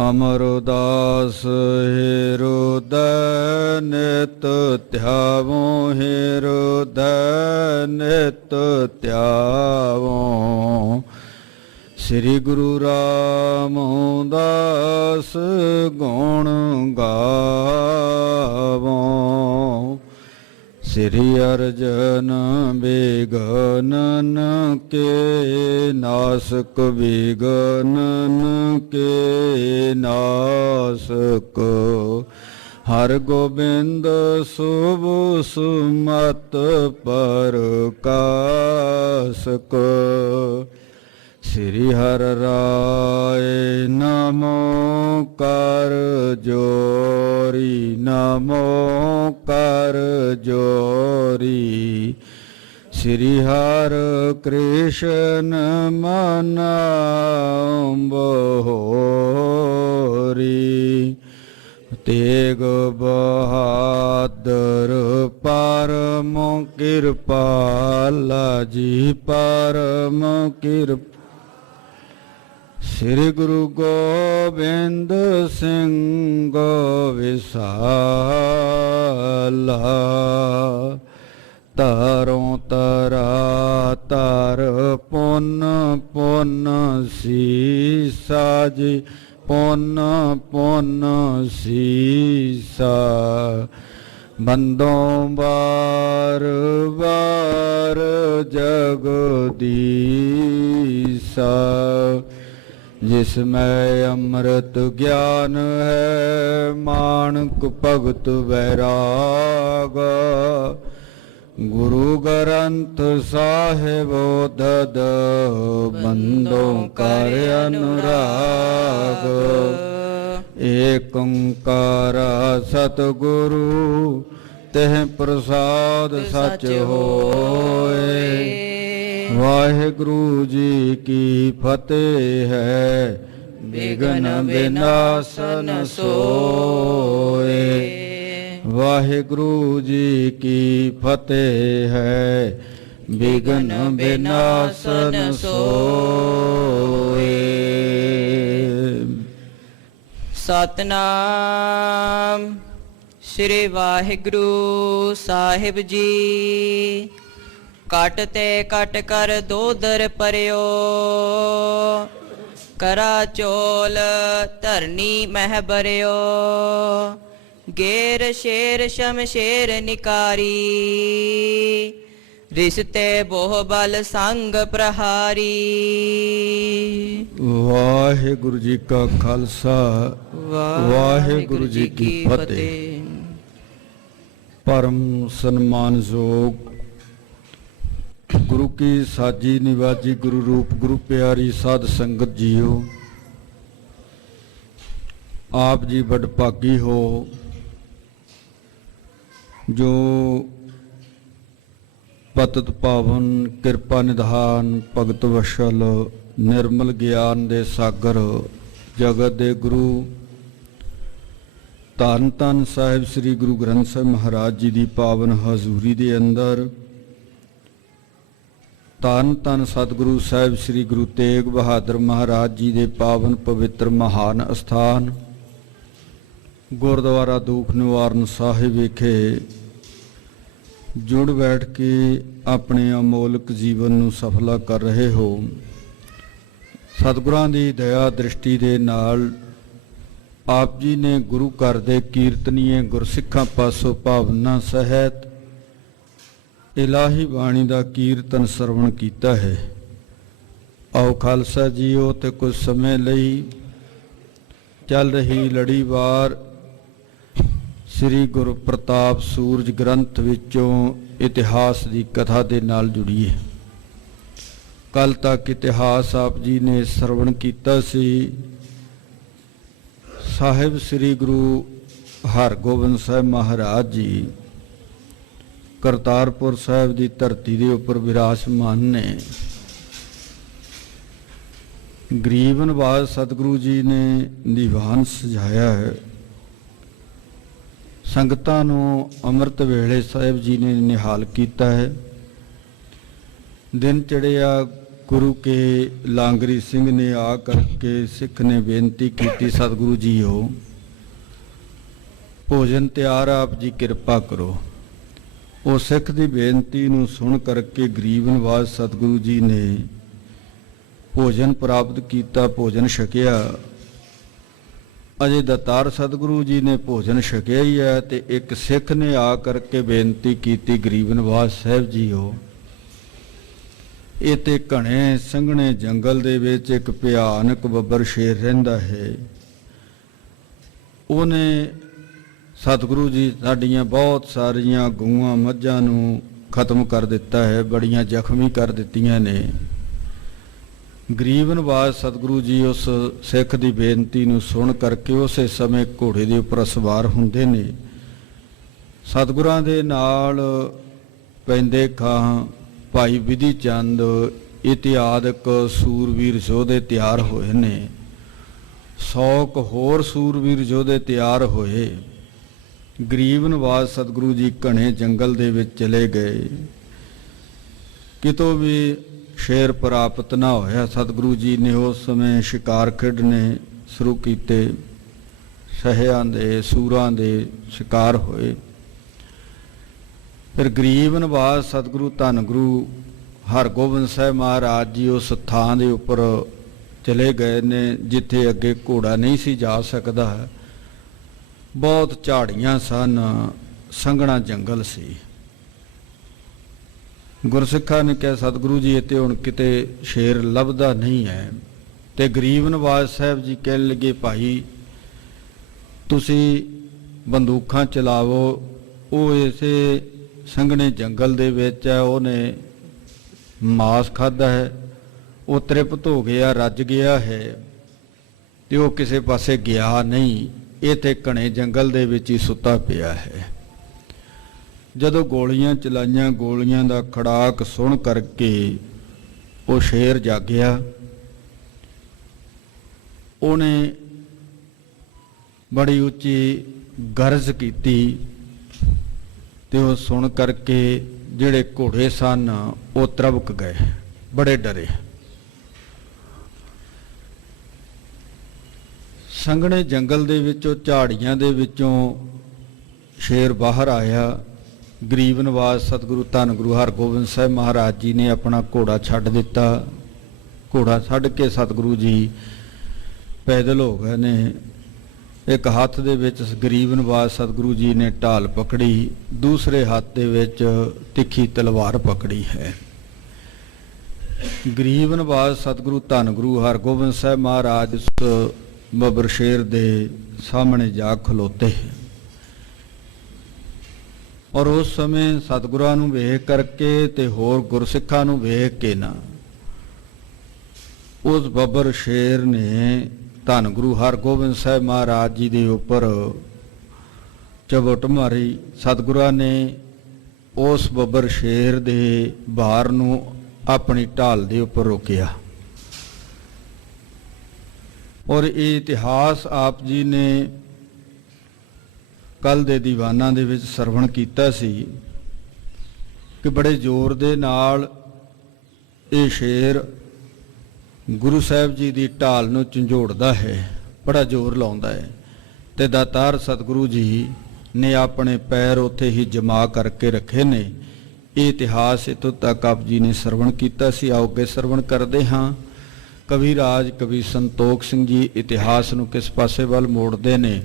ਅਮਰਦਾਸ ਹਿਰਦੈ ਨਿਤ ਧਿਆਵੋ, ਹਿਰਦੈ ਨਿਤ ਧਿਆਵੋ। ਸ੍ਰੀ ਗੁਰੂ ਰਾਮਦਾਸ ਗੁਣ ਗਾਵੋ। ਸ੍ਰੀ ਅਰਜਨ ਬਿਗਨਨ ਕੇ ਨਾਸਕ, ਬਿਗਨਨ ਕੇ ਨਾਸਕ। ਹਰ ਗੋਬਿੰਦ ਸੁਭ ਸੁਮਤ ਪ੍ਰਕਾਸ਼ਕ। ਸ੍ਰੀ ਹਰਿ ਰਾਏ ਨਮੋ ਕਰ ਜੋਰੀ, ਨਮੋ ਕਰ ਜੋਰੀ। ਸ੍ਰੀ ਹਰਿ ਕ੍ਰਿਸ਼ਨ ਮਨਾਉ ਬਹੋਰੀ। ਤੇਗ ਬਹਾਦਰ ਪਰਮ ਕਿਰਪਾਲਾ ਜੀ, ਪਰਮ ਕਿਰਪਾਲਾ। ਸ੍ਰੀ ਗੁਰੂ ਗੋਬਿੰਦ ਸਿੰਘ ਵਿਸਾਲਾ। ਤਰੋਂ ਤਰਾ ਤਰ ਪੁੰਨ ਪੁੰਨ ਸੀਸਾ ਜੀ, ਪੁੰਨ ਪੁੰਨ ਸੀਸਾ। ਬੰਦੋਂ ਬਾਰ ਬਾਰ ਜਗਦੀਸਾ। ਜਿਸ ਮੈਂ ਅੰਮ੍ਰਿਤ ਗਿਆਨ ਹੈ, ਮਾਣਕ ਭਗਤ ਵੈਰਾਗ। ਗੁਰੂ ਗ੍ਰੰਥ ਸਾਹਿਬ ਦਦ ਬੰਦੋਂ ਕਰ ਅਨੁਰਾਗ। ਏਕ ਓੰਕਾਰ ਸਤਿਗੁਰੂ ਤਿਹ ਪ੍ਰਸਾਦ ਸਚ ਹੋਏ। ਵਾਹਿਗੁਰੂ ਜੀ ਕੀ ਫਤਿਹ ਹੈ, ਬਿਘਨ ਬਿਨਾਸਨ ਸੋਏ। ਵਾਹਿਗੁਰੂ ਜੀ ਕੀ ਫਤਿਹ ਹੈ, ਬਿਘਨ ਬਿਨਾਸਨ ਸੋਏ। ਸਤਿਨਾਮ ਸ੍ਰੀ ਵਾਹਿਗੁਰੂ ਸਾਹਿਬ ਜੀ। ਕਟ ਤੇ ਕਟ ਕਰ ਦੋਦਰ ਪਰਿਓ, ਕਰਾ ਚੋਲ ਧਰਨੀ ਮਹਿ ਬਰਿਓ। ਗੇਰ ਸ਼ੇਰ ਸ਼ਮਸ਼ੇਰ ਨਿਕਾਰੀ, ਰਿਸ਼ਤੇ ਬਹੁ ਬਲ ਸੰਗ ਪ੍ਰਹਾਰੀ। ਵਾਹਿਗੁਰੂ ਜੀ ਕਾ ਖਾਲਸਾ, ਵਾਹਿਗੁਰੂ ਜੀ ਕੀ ਫਤਿਹ। ਪਰਮ ਸਨਮਾਨਯੋਗ ਗੁਰੂ ਕੀ ਸਾਜੀ ਨਿਵਾਜੀ ਗੁਰੂ ਰੂਪ ਗੁਰੂ ਪਿਆਰੀ ਸਾਧ ਸੰਗਤ ਜੀਓ, ਆਪ ਜੀ ਵਡਭਾਗੀ ਹੋ ਜੋ ਪਤਿਤ ਪਾਵਨ ਕਿਰਪਾ ਨਿਧਾਨ ਭਗਤ ਵਸ਼ਲ ਨਿਰਮਲ ਗਿਆਨ ਦੇ ਸਾਗਰ ਜਗਤ ਦੇ ਗੁਰੂ ਧੰਨ ਧੰਨ ਸਾਹਿਬ ਸ੍ਰੀ ਗੁਰੂ ਗ੍ਰੰਥ ਸਾਹਿਬ ਮਹਾਰਾਜ ਜੀ ਦੀ ਪਾਵਨ ਹਜ਼ੂਰੀ ਦੇ ਅੰਦਰ ਧੰਨ ਧੰਨ ਸਤਿਗੁਰੂ ਸਾਹਿਬ ਸ੍ਰੀ ਗੁਰੂ ਤੇਗ ਬਹਾਦਰ ਮਹਾਰਾਜ ਜੀ ਦੇ ਪਾਵਨ ਪਵਿੱਤਰ ਮਹਾਨ ਅਸਥਾਨ ਗੁਰਦੁਆਰਾ ਦੁੱਖ ਨਿਵਾਰਨ ਸਾਹਿਬ ਵਿਖੇ ਜੁੜ ਬੈਠ ਕੇ ਆਪਣੇ ਅਮੋਲਕ ਜੀਵਨ ਨੂੰ ਸਫਲਾ ਕਰ ਰਹੇ ਹੋ। ਸਤਿਗੁਰਾਂ ਦੀ ਦਇਆ ਦ੍ਰਿਸ਼ਟੀ ਦੇ ਨਾਲ ਆਪ ਜੀ ਨੇ ਗੁਰੂ ਘਰ ਦੇ ਕੀਰਤਨੀਏ ਗੁਰਸਿੱਖਾਂ ਪਾਸੋਂ ਭਾਵਨਾ ਸਹਿਤ ਇਲਾਹੀ ਬਾਣੀ ਦਾ ਕੀਰਤਨ ਸਰਵਣ ਕੀਤਾ ਹੈ। ਆਓ ਖਾਲਸਾ ਜੀਓ ਤੇ ਕੁਝ ਸਮੇਂ ਲਈ ਚੱਲ ਰਹੀ ਲੜੀਵਾਰ ਸ੍ਰੀ ਗੁਰੂ ਪ੍ਰਤਾਪ ਸੂਰਜ ਗ੍ਰੰਥ ਵਿੱਚੋਂ ਇਤਿਹਾਸ ਦੀ ਕਥਾ ਦੇ ਨਾਲ ਜੁੜੀਏ। ਕੱਲ ਤੱਕ ਇਤਿਹਾਸ ਆਪ ਜੀ ਨੇ ਸਰਵਣ ਕੀਤਾ ਸੀ। ਸਾਹਿਬ ਸ੍ਰੀ ਗੁਰੂ ਹਰਗੋਬਿੰਦ ਸਾਹਿਬ ਮਹਾਰਾਜ ਜੀ ਕਰਤਾਰਪੁਰ ਸਾਹਿਬ ਦੀ ਧਰਤੀ ਦੇ ਉੱਪਰ ਵਿਰਾਜਮਾਨ ਨੇ। ਗਰੀਬ ਨਵਾਜ਼ ਸਤਿਗੁਰੂ ਜੀ ਨੇ ਦੀਵਾਨ ਸਜਾਇਆ ਹੈ। ਸੰਗਤਾਂ ਨੂੰ ਅੰਮ੍ਰਿਤ ਵੇਲੇ ਸਾਹਿਬ ਜੀ ਨੇ ਨਿਹਾਲ ਕੀਤਾ ਹੈ। ਦਿਨ ਚੜ੍ਹਿਆ, गुरु के लांगरी सिंह ने आ करके सिख ने बेनती की, सतगुरु जी हो भोजन तैयार, आप जी किरपा करो। वो सिख की बेनती नूं सुन करके गरीब नवाज सतगुरु जी ने भोजन प्राप्त किया, भोजन छकिया। अजे दतार सतगुरु जी ने भोजन छकिया ही है तो एक सिख ने आ करके बेनती की, गरीब नवाज साहब जी हो ਇਹ ਤੇ घने संघने जंगल दे विच एक भयानक बब्बर शेर रहिंदा है। ਉਹਨੇ सतगुरु जी साडियां बहुत सारियां गऊआं मੱਝਾਂ ਨੂੰ खत्म कर दिता है, बड़ियां जख्मी कर दित्तियां ने। गरीब नवाज सतगुरु जी उस सिख की बेनती नूं सुन करके उस समय घोड़े के उपर सवार हुंदे ने। सतगुरां दे नाल पैंदे खां भाई विधि चंद इतिहादक सूरवीर योधे तैयार होए ने, 100 होर सूरवीर योधे तैयार होए। गरीब नवाज सतगुरु जी घने जंगल दे विच चले गए, कितों भी शेर प्राप्त ना होया। सतगुरु जी ने उस समय शिकार खेडने शुरू किए, सहियां दे सूरां दे शिकार होए। फिर गरीब नवाज सतगुरु धन गुरु हरगोबिंद साहब महाराज जी उस थां दे उपर चले गए ने जिथे अगे घोड़ा नहीं सी जा सकता। बहुत झाड़ियां सन, संघना जंगल सी। गुरसिखा ने कहा सतगुरु जी इत्थे हुण किते शेर लभदा नहीं है। ते गरीब नवाज साहब जी कहन लगे भाई तुसी बंदूकां चलावो। वो इसे संघने जंगल दे विच है, उहने मांस खाधा है, वो तृप्त हो गया, रज गया है ते वो किसी पासे गया नहीं, इत्थे घने जंगल दे विच ही सुता पिया है। जदों गोलियां चलाइयां, गोलियां दा खड़ाक सुन करके वो शेर जागया। उहने बड़ी उच्ची गरज कीती ते वो सुन करके जिहड़े घोड़े सन वो त्रभक गए, बड़े डरे। संघने जंगल दे विचों झाड़ियां दे विचों शेर बाहर आया। गरीब नवाज सतगुरु धन गुरु हरगोबिंद साहब महाराज जी ने अपना घोड़ा छड्ड दिता। घोड़ा छड्ड के सतगुरु जी पैदल हो गए ने। एक हाथ दे विच गरीब नवाज सतगुरु जी ने ढाल पकड़ी, दूसरे हाथ दे विच तिखी तलवार पकड़ी है। गरीब नवाज सतगुरु धन गुरु हरगोबिंद साहब महाराज उस बब्बर शेर दे सामने जा खलोते हैं। और उस समय सतगुरां नूं वेख करके ते होर गुरसिखां नूं वेख के ना उस बब्बर शेर ने धन गुरु हरगोबिंद साहब महाराज जी के उपर चबुट मारी। सतगुरां ने उस बब्बर शेर दे भार नूं अपनी ढाल दे उपर रोकिया। और ये इतिहास आप जी ने कल दे दीवाना दे विच सरवण कीता सी कि बड़े जोर दे नाल ये शेर गुरु साहब जी की ढाल नूं झंझोड़दा है, बड़ा जोर लाउंदा है। ते दातार सतगुरु जी ने अपने पैर उत्थे ही जमा करके रखे ने। ये इतिहास इतों तक आप जी ने सरवण कीता सी। आओ अगे सरवण करदे हां। कवि राज कवि संतोख सिंह जी इतिहास नूं किस पासे वल मोड़दे ने।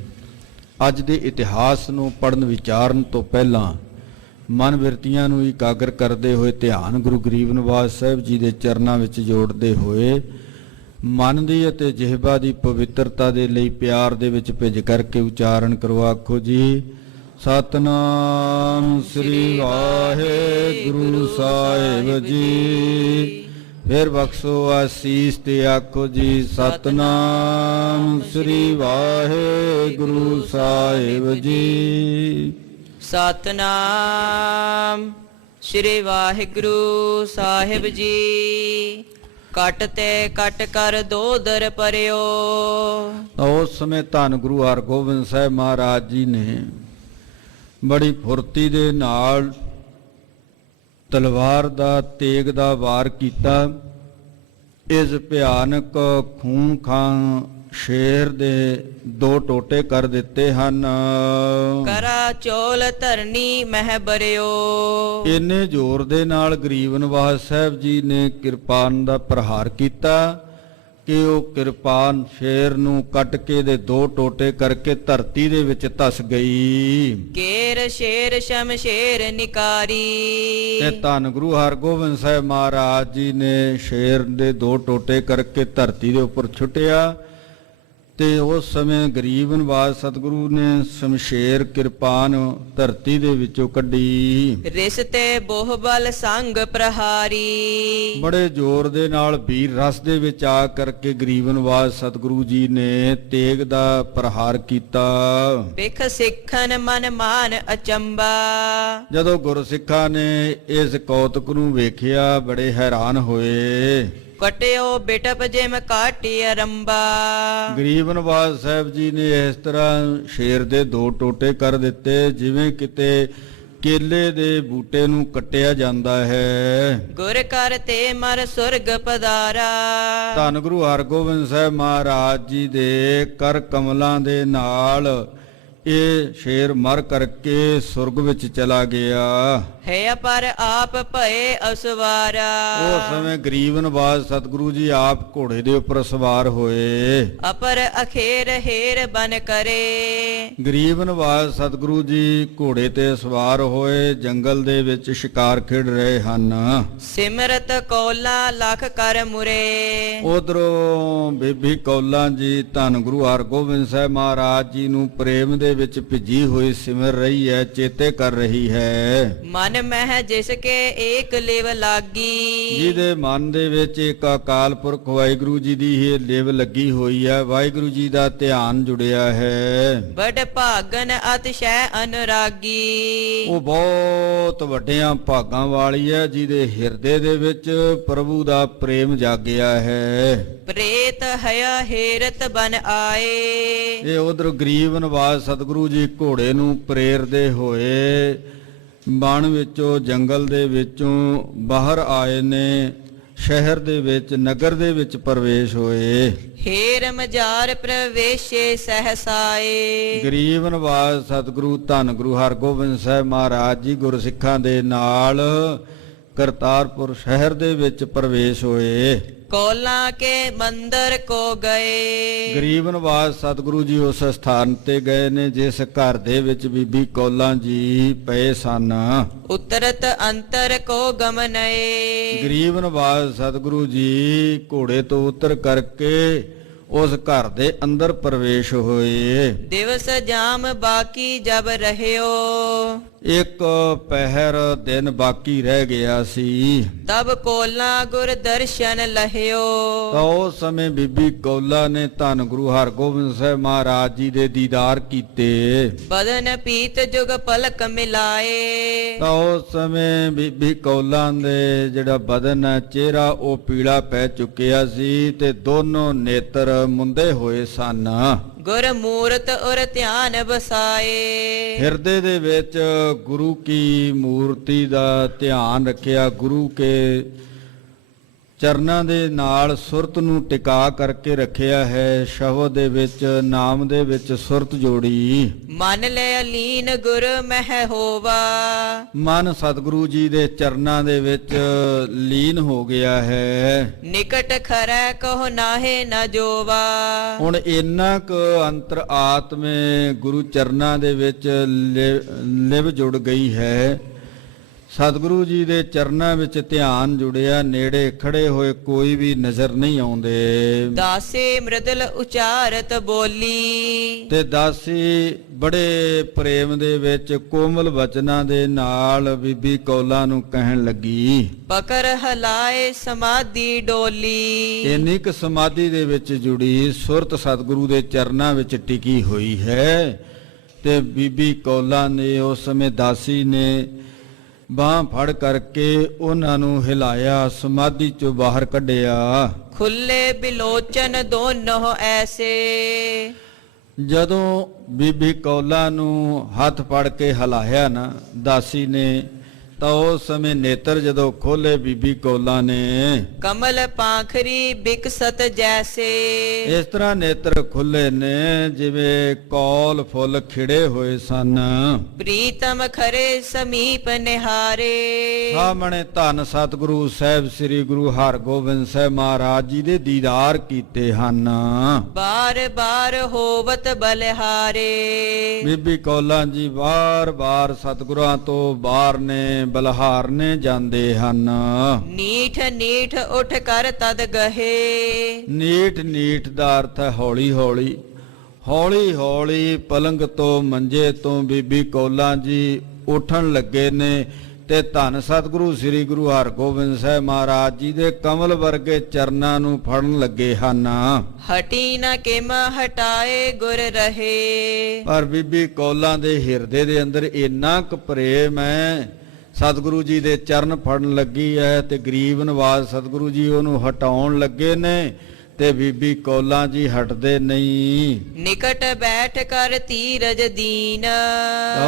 अज दे इतिहास नूं पढ़न विचारन तो पहलां मन बिरतियां नूं इकागर करते हुए ध्यान गुरु गरीब नवाज साहब जी के चरनां विच जोड़ते हुए मन दी अते जिहबा दी पवित्रता दे लई प्यार दे विच भिज करके उचारण करो। आखो जी सतनाम श्री वाहिगुरु साहिब जी। फिर बख्शो आसीस ते आखो जी सतनाम श्री वाहिगुरु साहिब जी। सतनाम श्री वाहिगुरु साहिब जी। कट ते कट कर दो दर परियो। उस समय धन गुरु हरगोबिंद साहब महाराज जी ने बड़ी फुर्ती दे नाल तलवार दा तेग दा वार कीता ਇਸ ਭਿਆਨਕ ਖੂਨ ਖਾਂ ਸ਼ੇਰ ਦੇ 2 ਟੋਟੇ ਕਰ ਦਿੱਤੇ ਹਨ। ਕਰਾ ਚੋਲ ਧਰਨੀ ਮਹਿ ਬਰਿਓ। ਇੰਨੇ ਜ਼ੋਰ ਦੇ ਨਾਲ ਗਰੀਬ ਨਿਵਾਜ ਸਾਹਿਬ ਜੀ ਨੇ ਕਿਰਪਾਨ ਦਾ ਪ੍ਰਹਾਰ ਕੀਤਾ ਕਿ ਉਹ ਕਿਰਪਾਨ ਸ਼ੇਰ ਨੂੰ ਕੱਟ ਕੇ ਦੇ 2 ਟੋਟੇ ਕਰਕੇ ਧਰਤੀ ਦੇ ਵਿੱਚ ਧਸ ਗਈ। ਕੇਰ ਸ਼ੇਰ ਸ਼ਮਸ਼ੇਰ ਨਿਕਾਰੀ। ਤੇ ਧੰਨ ਗੁਰੂ ਹਰਗੋਬਿੰਦ ਸਾਹਿਬ ਮਹਾਰਾਜ ਜੀ ਨੇ ਸ਼ੇਰ ਦੇ 2 ਟੋਟੇ ਕਰਕੇ ਧਰਤੀ ਦੇ ਉੱਪਰ ਛੁੱਟਿਆ ਤੇ ਉਸ ਸਮੇਂ ਗਰੀਬ ਨਿਵਾਜ ਸਤਿਗੁਰੂ ਨੇ ਸ਼ਮਸ਼ੇਰ ਕਿਰਪਾਨ ਧਰਤੀ ਦੇ ਵਿੱਚੋਂ ਕੱਢੀ। ਰਿਸ਼ਤੇ ਬੋਹਬਲ ਸੰਗ ਪ੍ਰਹਾਰੀ। ਬੜੇ ਜ਼ੋਰ ਦੇ ਨਾਲ ਵੀਰ ਰਸ ਦੇ ਵਿੱਚ ਆ ਕਰਕੇ ਗਰੀਬ ਨਿਵਾਜ ਸਤਿਗੁਰੂ ਜੀ ਨੇ ਤੇਗ ਦਾ ਪ੍ਰਹਾਰ ਕੀਤਾ। ਵਿਖ ਸਿੱਖਨ ਮਨ ਮਾਨ ਅਚੰਬਾ। ਜਦੋਂ ਗੁਰਸਿੱਖਾਂ ਨੇ ਇਸ ਕੌਤਕ ਨੂੰ ਵੇਖਿਆ ਬੜੇ ਹੈਰਾਨ ਹੋਏ। ਕਟਿਓ ਬਿਟਪ ਜਿਮ ਕਾਟੀ ਅਰੰਬਾ। ਗਰੀਬ ਨਿਵਾਜ ਸਾਹਿਬ ਜੀ ਨੇ ਇਸ ਤਰ੍ਹਾਂ ਸ਼ੇਰ ਦੇ 2 ਟੋਟੇ ਕਰ ਦਿੱਤੇ ਜਿਵੇਂ ਕਿਤੇ ਕੇਲੇ ਦੇ ਬੂਟੇ ਨੂੰ ਕੱਟਿਆ ਜਾਂਦਾ ਹੈ। ਗੁਰ ਕਰਤੇ ਮਰ ਸੁਰਗ ਪਦਾਰਾ। ਧੰਨ ਗੁਰੂ ਹਰਗੋਬਿੰਦ ਸਾਹਿਬ ਮਹਾਰਾਜ ਜੀ ਦੇ ਕਰ ਕਮਲਾਂ ਦੇ ਨਾਲ ਇਹ ਸ਼ੇਰ ਮਰ ਕਰਕੇ ਸੁਰਗ ਵਿੱਚ ਚਲਾ ਗਿਆ ਹੈ ਪਰ ਆਪ ਭਏ ਅਸਵਾਰਾ। ਉਸ ਸਮੇਂ ਗਰੀਬ ਨਿਵਾਜ ਸਤਿਗੁਰੂ ਜੀ ਆਪ ਘੋੜੇ ਦੇ ਉੱਪਰ ਸਵਾਰ ਹੋਏ। ਅਪਰ ਅਖੇਰ ਹੇਰ ਬਨ ਕਰੇ। ਗਰੀਬ ਨਿਵਾਜ ਸਤਿਗੁਰੂ ਜੀ ਘੋੜੇ ਤੇ ਸਵਾਰ ਹੋਏ ਜੰਗਲ ਦੇ ਵਿੱਚ ਸ਼ਿਕਾਰ ਖੇਡ ਰਹੇ ਹਨ। ਸਿਮਰਤ ਕੌਲਾ ਲਖ ਕਰ ਮੁਰੇ। ਉਧਰੋਂ ਬੀਬੀ ਕੌਲਾਂ ਜੀ ਧੰਨ ਗੁਰੂ ਹਰਗੋਬਿੰਦ ਸਾਹਿਬ ਮਹਾਰਾਜ ਜੀ ਨੂੰ ਪ੍ਰੇਮ ਦੇ ਵਿੱਚ ਭਿੱਜੀ ਹੋਈ ਸਿਮਰ ਰਹੀ ਹੈ, ਚੇਤੇ ਕਰ ਰਹੀ ਹੈ। ਮਨ ਮਹਿ ਜਿਸ ਕੇ ਏਕ ਲਿਵ ਲਾਗੀ। ਜਿਹਦੇ ਮਨ ਦੇ ਵਿੱਚ ਇੱਕ ਅਕਾਲ ਪੁਰਖ ਵਾਹਿਗੁਰੂ ਜੀ ਦੀ ਹੀ ਲਿਵ ਲੱਗੀ ਹੋਈ ਹੈ, ਵਾਹਿਗੁਰੂ ਜੀ ਦਾ ਧਿਆਨ ਜੁੜਿਆ ਹੈ। ਬੜ ਭਾਗਨ ਅਤਿਸ਼ੈ ਅਨੁਰਾਗੀ। ਉਹ ਬਹੁਤ ਵੱਡਿਆਂ ਭਾਗਾਂ ਵਾਲੀ ਹੈ ਜਿਹਦੇ ਹਿਰਦੇ ਦੇ ਵਿੱਚ ਪ੍ਰਭੂ ਦਾ ਪ੍ਰੇਮ ਜਾਗਿਆ ਹੈ। ਪ੍ਰੇਤ ਹਯ ਹੇਰਤ ਬਨ ਆਏ। ਇਹ ਉਧਰ ਗਰੀਬ ਨਿਵਾਜ ਸਤਿਗੁਰੂ ਜੀ ਘੋੜੇ ਨੂੰ ਪ੍ਰੇਰਦੇ ਹੋਏ ਬਣ ਵਿੱਚੋਂ ਜੰਗਲ ਦੇ ਵਿੱਚੋਂ ਬਾਹਰ ਆਏ ਨੇ। ਸ਼ਹਿਰ ਦੇ ਵਿੱਚ ਨਗਰ ਦੇ ਵਿੱਚ ਪ੍ਰਵੇਸ਼ ਹੋਏ। ਹੇਰ ਮਜਾਰ ਪ੍ਰਵੇਸ਼ੇ ਸਹਸਾਏ। ਗਰੀਬ ਨਿਵਾਜ ਸਤਿਗੁਰੂ ਧੰਨ ਗੁਰੂ ਹਰਗੋਬਿੰਦ ਸਾਹਿਬ ਮਹਾਰਾਜ ਜੀ ਗੁਰਸਿੱਖਾਂ ਦੇ ਨਾਲ ਕਰਤਾਰਪੁਰ ਸ਼ਹਿਰ ਦੇ ਵਿੱਚ ਪ੍ਰਵੇਸ਼ ਹੋਏ। ਕੋਲਾ ਕੇ ਮੰਦਰ ਕੋ ਗਏ। ਗਰੀਬ ਨਿਵਾਜ ਸਤਿਗੁਰੂ ਜੀ ਉਸ ਸਥਾਨ ਤੇ ਗਏ ਨੇ ਜਿਸ ਘਰ ਦੇ ਵਿੱਚ ਬੀਬੀ ਕੌਲਾਂ ਜੀ ਪਏ ਸਨ। ਉਤਰਤ ਅੰਤਰ ਕੋ ਗਮਨਏ। ਗਰੀਬ ਨਿਵਾਜ ਸਤਿਗੁਰੂ ਜੀ ਘੋੜੇ ਤੋਂ ਉਤਰ ਕਰਕੇ ਉਸ ਘਰ ਦੇ ਅੰਦਰ ਪ੍ਰਵੇਸ਼ ਹੋਏ। ਦਿਵਸ ਜਾਮ ਬਾਕੀ ਜਬ ਰਹਿਓ। ਇੱਕ ਪਹਿਰ ਦਿਨ ਬਾਕੀ ਰਹਿ ਗਿਆ ਸੀ। ਤਬ ਕੋਲਾ ਗੁਰ ਦਰਸ਼ਨ ਲਹਿਓ। ਤਾਂ ਉਸ ਸਮੇਂ ਬੀਬੀ ਕੌਲਾ ਨੇ ਧੰਨ ਗੁਰੂ ਹਰਗੋਬਿੰਦ ਸਾਹਿਬ ਮਹਾਰਾਜ ਜੀ ਦੇ ਦੀਦਾਰ ਕੀਤੇ। ਬਦਨ ਪੀਤ ਜੁਗ ਪਲਕ ਮਿਲਾਏ। ਤਾਂ ਉਸ ਸਮੇਂ ਬੀਬੀ ਕੌਲਾਂ ਦੇ ਜਿਹੜਾ ਬਦਨ ਹੈ ਚਿਹਰਾ ਉਹ ਪੀਲਾ ਪੈ ਚੁੱਕਿਆ ਸੀ ਤੇ ਦੋਨੋਂ ਨੇਤਰ ਮੁੰਦੇ ਹੋਏ ਸਨ। ਗੁਰ ਮੂਰਤ ਔਰ ਧਿਆਨ ਬਸਾਏ। ਹਿਰਦੇ ਦੇ ਵਿੱਚ ਗੁਰੂ ਕੀ ਮੂਰਤੀ ਦਾ ਧਿਆਨ ਰੱਖਿਆ। ਗੁਰੂ ਕੇ ਚਰਨਾਂ ਦੇ ਨਾਲ ਸੁਰਤ ਨੂੰ ਟਿਕਾ ਕਰਕੇ ਰੱਖਿਆ ਹੈ। ਸ਼ਬਦ ਦੇ ਵਿੱਚ ਨਾਮ ਦੇ ਵਿੱਚ ਸੁਰਤ ਜੋੜੀ। ਮਨ ਲੈ ਅਲੀਨ ਗੁਰ ਮਹਿ ਹੋਵਾ। ਮਨ ਸਤਿਗੁਰੂ ਜੀ ਦੇ ਚਰਨਾਂ ਦੇ ਵਿੱਚ ਲੀਨ ਹੋ ਗਿਆ ਹੈ। ਨਿਕਟ ਖਰੈ ਕਹੋ ਨਾਹੇ ਨ ਜੋਵਾ। ਹੁਣ ਇੰਨਾ ਕੁ ਅੰਤਰ ਆਤਮੇ ਗੁਰੂ ਚਰਨਾਂ ਦੇ ਵਿੱਚ ਲਿਵ ਜੁੜ ਗਈ ਹੈ। ਸਤਿਗੁਰੂ ਜੀ ਦੇ ਚਰਨਾਂ ਵਿੱਚ ਧਿਆਨ ਜੁੜਿਆ। ਨੇੜੇ ਖੜੇ ਹੋਏ ਕੋਈ ਵੀ ਨਜ਼ਰ ਨਹੀਂ ਆਉਂਦੇ। ਦਾਸੇ ਮ੍ਰਿਦਲ ਉਚਾਰਤ ਬੋਲੀ। ਤੇ ਦਾਸੀ ਬੜੇ ਪ੍ਰੇਮ ਦੇ ਵਿੱਚ ਕੋਮਲ ਵਚਨਾਂ ਦੇ ਨਾਲ ਬੀਬੀ ਕੌਲਾਂ ਨੂੰ ਕਹਿਣ ਲੱਗੀ। ਪਕਰ ਹਲਾਏ ਸਮਾਧੀ ਡੋਲੀ। ਇੰਨੀ ਕੁ ਸਮਾਧੀ ਦੇ ਵਿੱਚ ਜੁੜੀ ਸੁਰਤ ਸਤਿਗੁਰੂ ਦੇ ਚਰਨਾਂ ਵਿੱਚ ਟਿਕੀ ਹੋਈ ਹੈ। ਤੇ ਬੀਬੀ ਕੌਲਾਂ ਨੇ ਉਸ ਸਮੇਂ ਦਾਸੀ ਨੇ ਬਾਂਹ ਫੜ ਕਰਕੇ ਉਹਨਾਂ ਨੂੰ ਹਿਲਾਇਆ, ਸਮਾਧੀ ਚੋਂ ਬਾਹਰ ਕੱਢਿਆ। ਖੁੱਲੇ ਬਿਲੋਚਨ ਦੋਨੋਂ ਐਸੇ। ਜਦੋਂ ਬੀਬੀ ਕੌਲਾਂ ਨੂੰ ਹੱਥ ਫੜ ਕੇ ਹਿਲਾਇਆ ਨਾ ਦਾਸੀ ਨੇ ਤਾਂ ਉਸ ਸਮੇਂ ਨੇਤਰ ਜਦੋਂ ਖੋਲੇ ਬੀਬੀ ਕੌਲਾਂ ਨੇ, ਕਮਲ ਪਾਖਰੀ ਬਿਕਸਤ ਜੈਸੇ। ਇਸ ਤਰ੍ਹਾਂ ਨੇਤਰ ਖੁੱਲੇ ਨੇ ਜਿਵੇਂ ਕੌਲ ਫੁੱਲ ਖਿੜੇ ਹੋਏ ਸਨ। ਪ੍ਰੀਤਮ ਖਰੇ ਸਮੀਪ ਨਿਹਾਰੇ। ਸਾਹਮਣੇ ਧੰਨ ਸਤਿਗੁਰੂ ਸਾਹਿਬ ਸ੍ਰੀ ਗੁਰੂ ਹਰਗੋਬਿੰਦ ਸਾਹਿਬ ਮਹਾਰਾਜ ਜੀ ਦੇ ਦੀਦਾਰ ਕੀਤੇ ਹਨ। ਬਾਰ ਬਾਰ ਹੋਵਤ ਬਲਿਹਾਰੇ। ਬੀਬੀ ਕੌਲਾਂ ਜੀ ਵਾਰ-ਵਾਰ ਸਤਿਗੁਰਾਂ ਤੋਂ ਬਾਹਰ ਨੇ ਬਲਹਾਰਨੇ ਜਾਂਦੇ ਹਨ। ਨੀਠ ਨੀਠ ਉੱਠ ਕਰ ਤਦ ਗਹੇ। ਨੀਠ ਨੀਠ ਦਾ ਅਰਥ ਹੈ ਹੌਲੀ ਹੌਲੀ। ਹੌਲੀ ਹੌਲੀ ਪਲੰਗ ਤੋਂ ਮੰਜੇ ਤੋਂ ਬੀਬੀ ਕੌਲਾਂ ਜੀ ਉੱਠਣ ਲੱਗੇ ਨੇ ਤੇ ਧੰਨ ਸਤਿਗੁਰੂ ਸ੍ਰੀ ਗੁਰੂ ਹਰਗੋਬਿੰਦ ਸਾਹਿਬ ਮਹਾਰਾਜ ਜੀ ਦੇ ਕਮਲ ਵਰਗੇ ਚਰਨਾਂ ਨੂੰ ਫੜਨ ਲੱਗੇ ਹਨ। ਹਟੀ ਨ ਕਿਮ ਹਟਾਏ ਗੁਰ ਰਹੇ। ਪਰ ਬੀਬੀ ਕੌਲਾਂ ਦੇ ਹਿਰਦੇ ਦੇ ਅੰਦਰ ਇੰਨਾ ਕੁ ਪ੍ਰੇਮ ਹੈ, ਸਤਿਗੁਰੂ ਜੀ ਦੇ ਚਰਨ ਫੜਨ ਲੱਗੀ ਹੈ ਤੇ ਗਰੀਬ ਨਵਾਜ਼ ਸਤਿਗੁਰੂ ਜੀ ਉਹਨੂੰ ਹਟਾਉਣ ਲੱਗੇ ਨੇ ਤੇ ਬੀਬੀ ਕੌਲਾਂ ਜੀ ਹਟਦੇ ਨਹੀਂ। ਨਿਕਟ ਬੈਠ ਕਰ ਧੀਰਜ ਦੀਨ।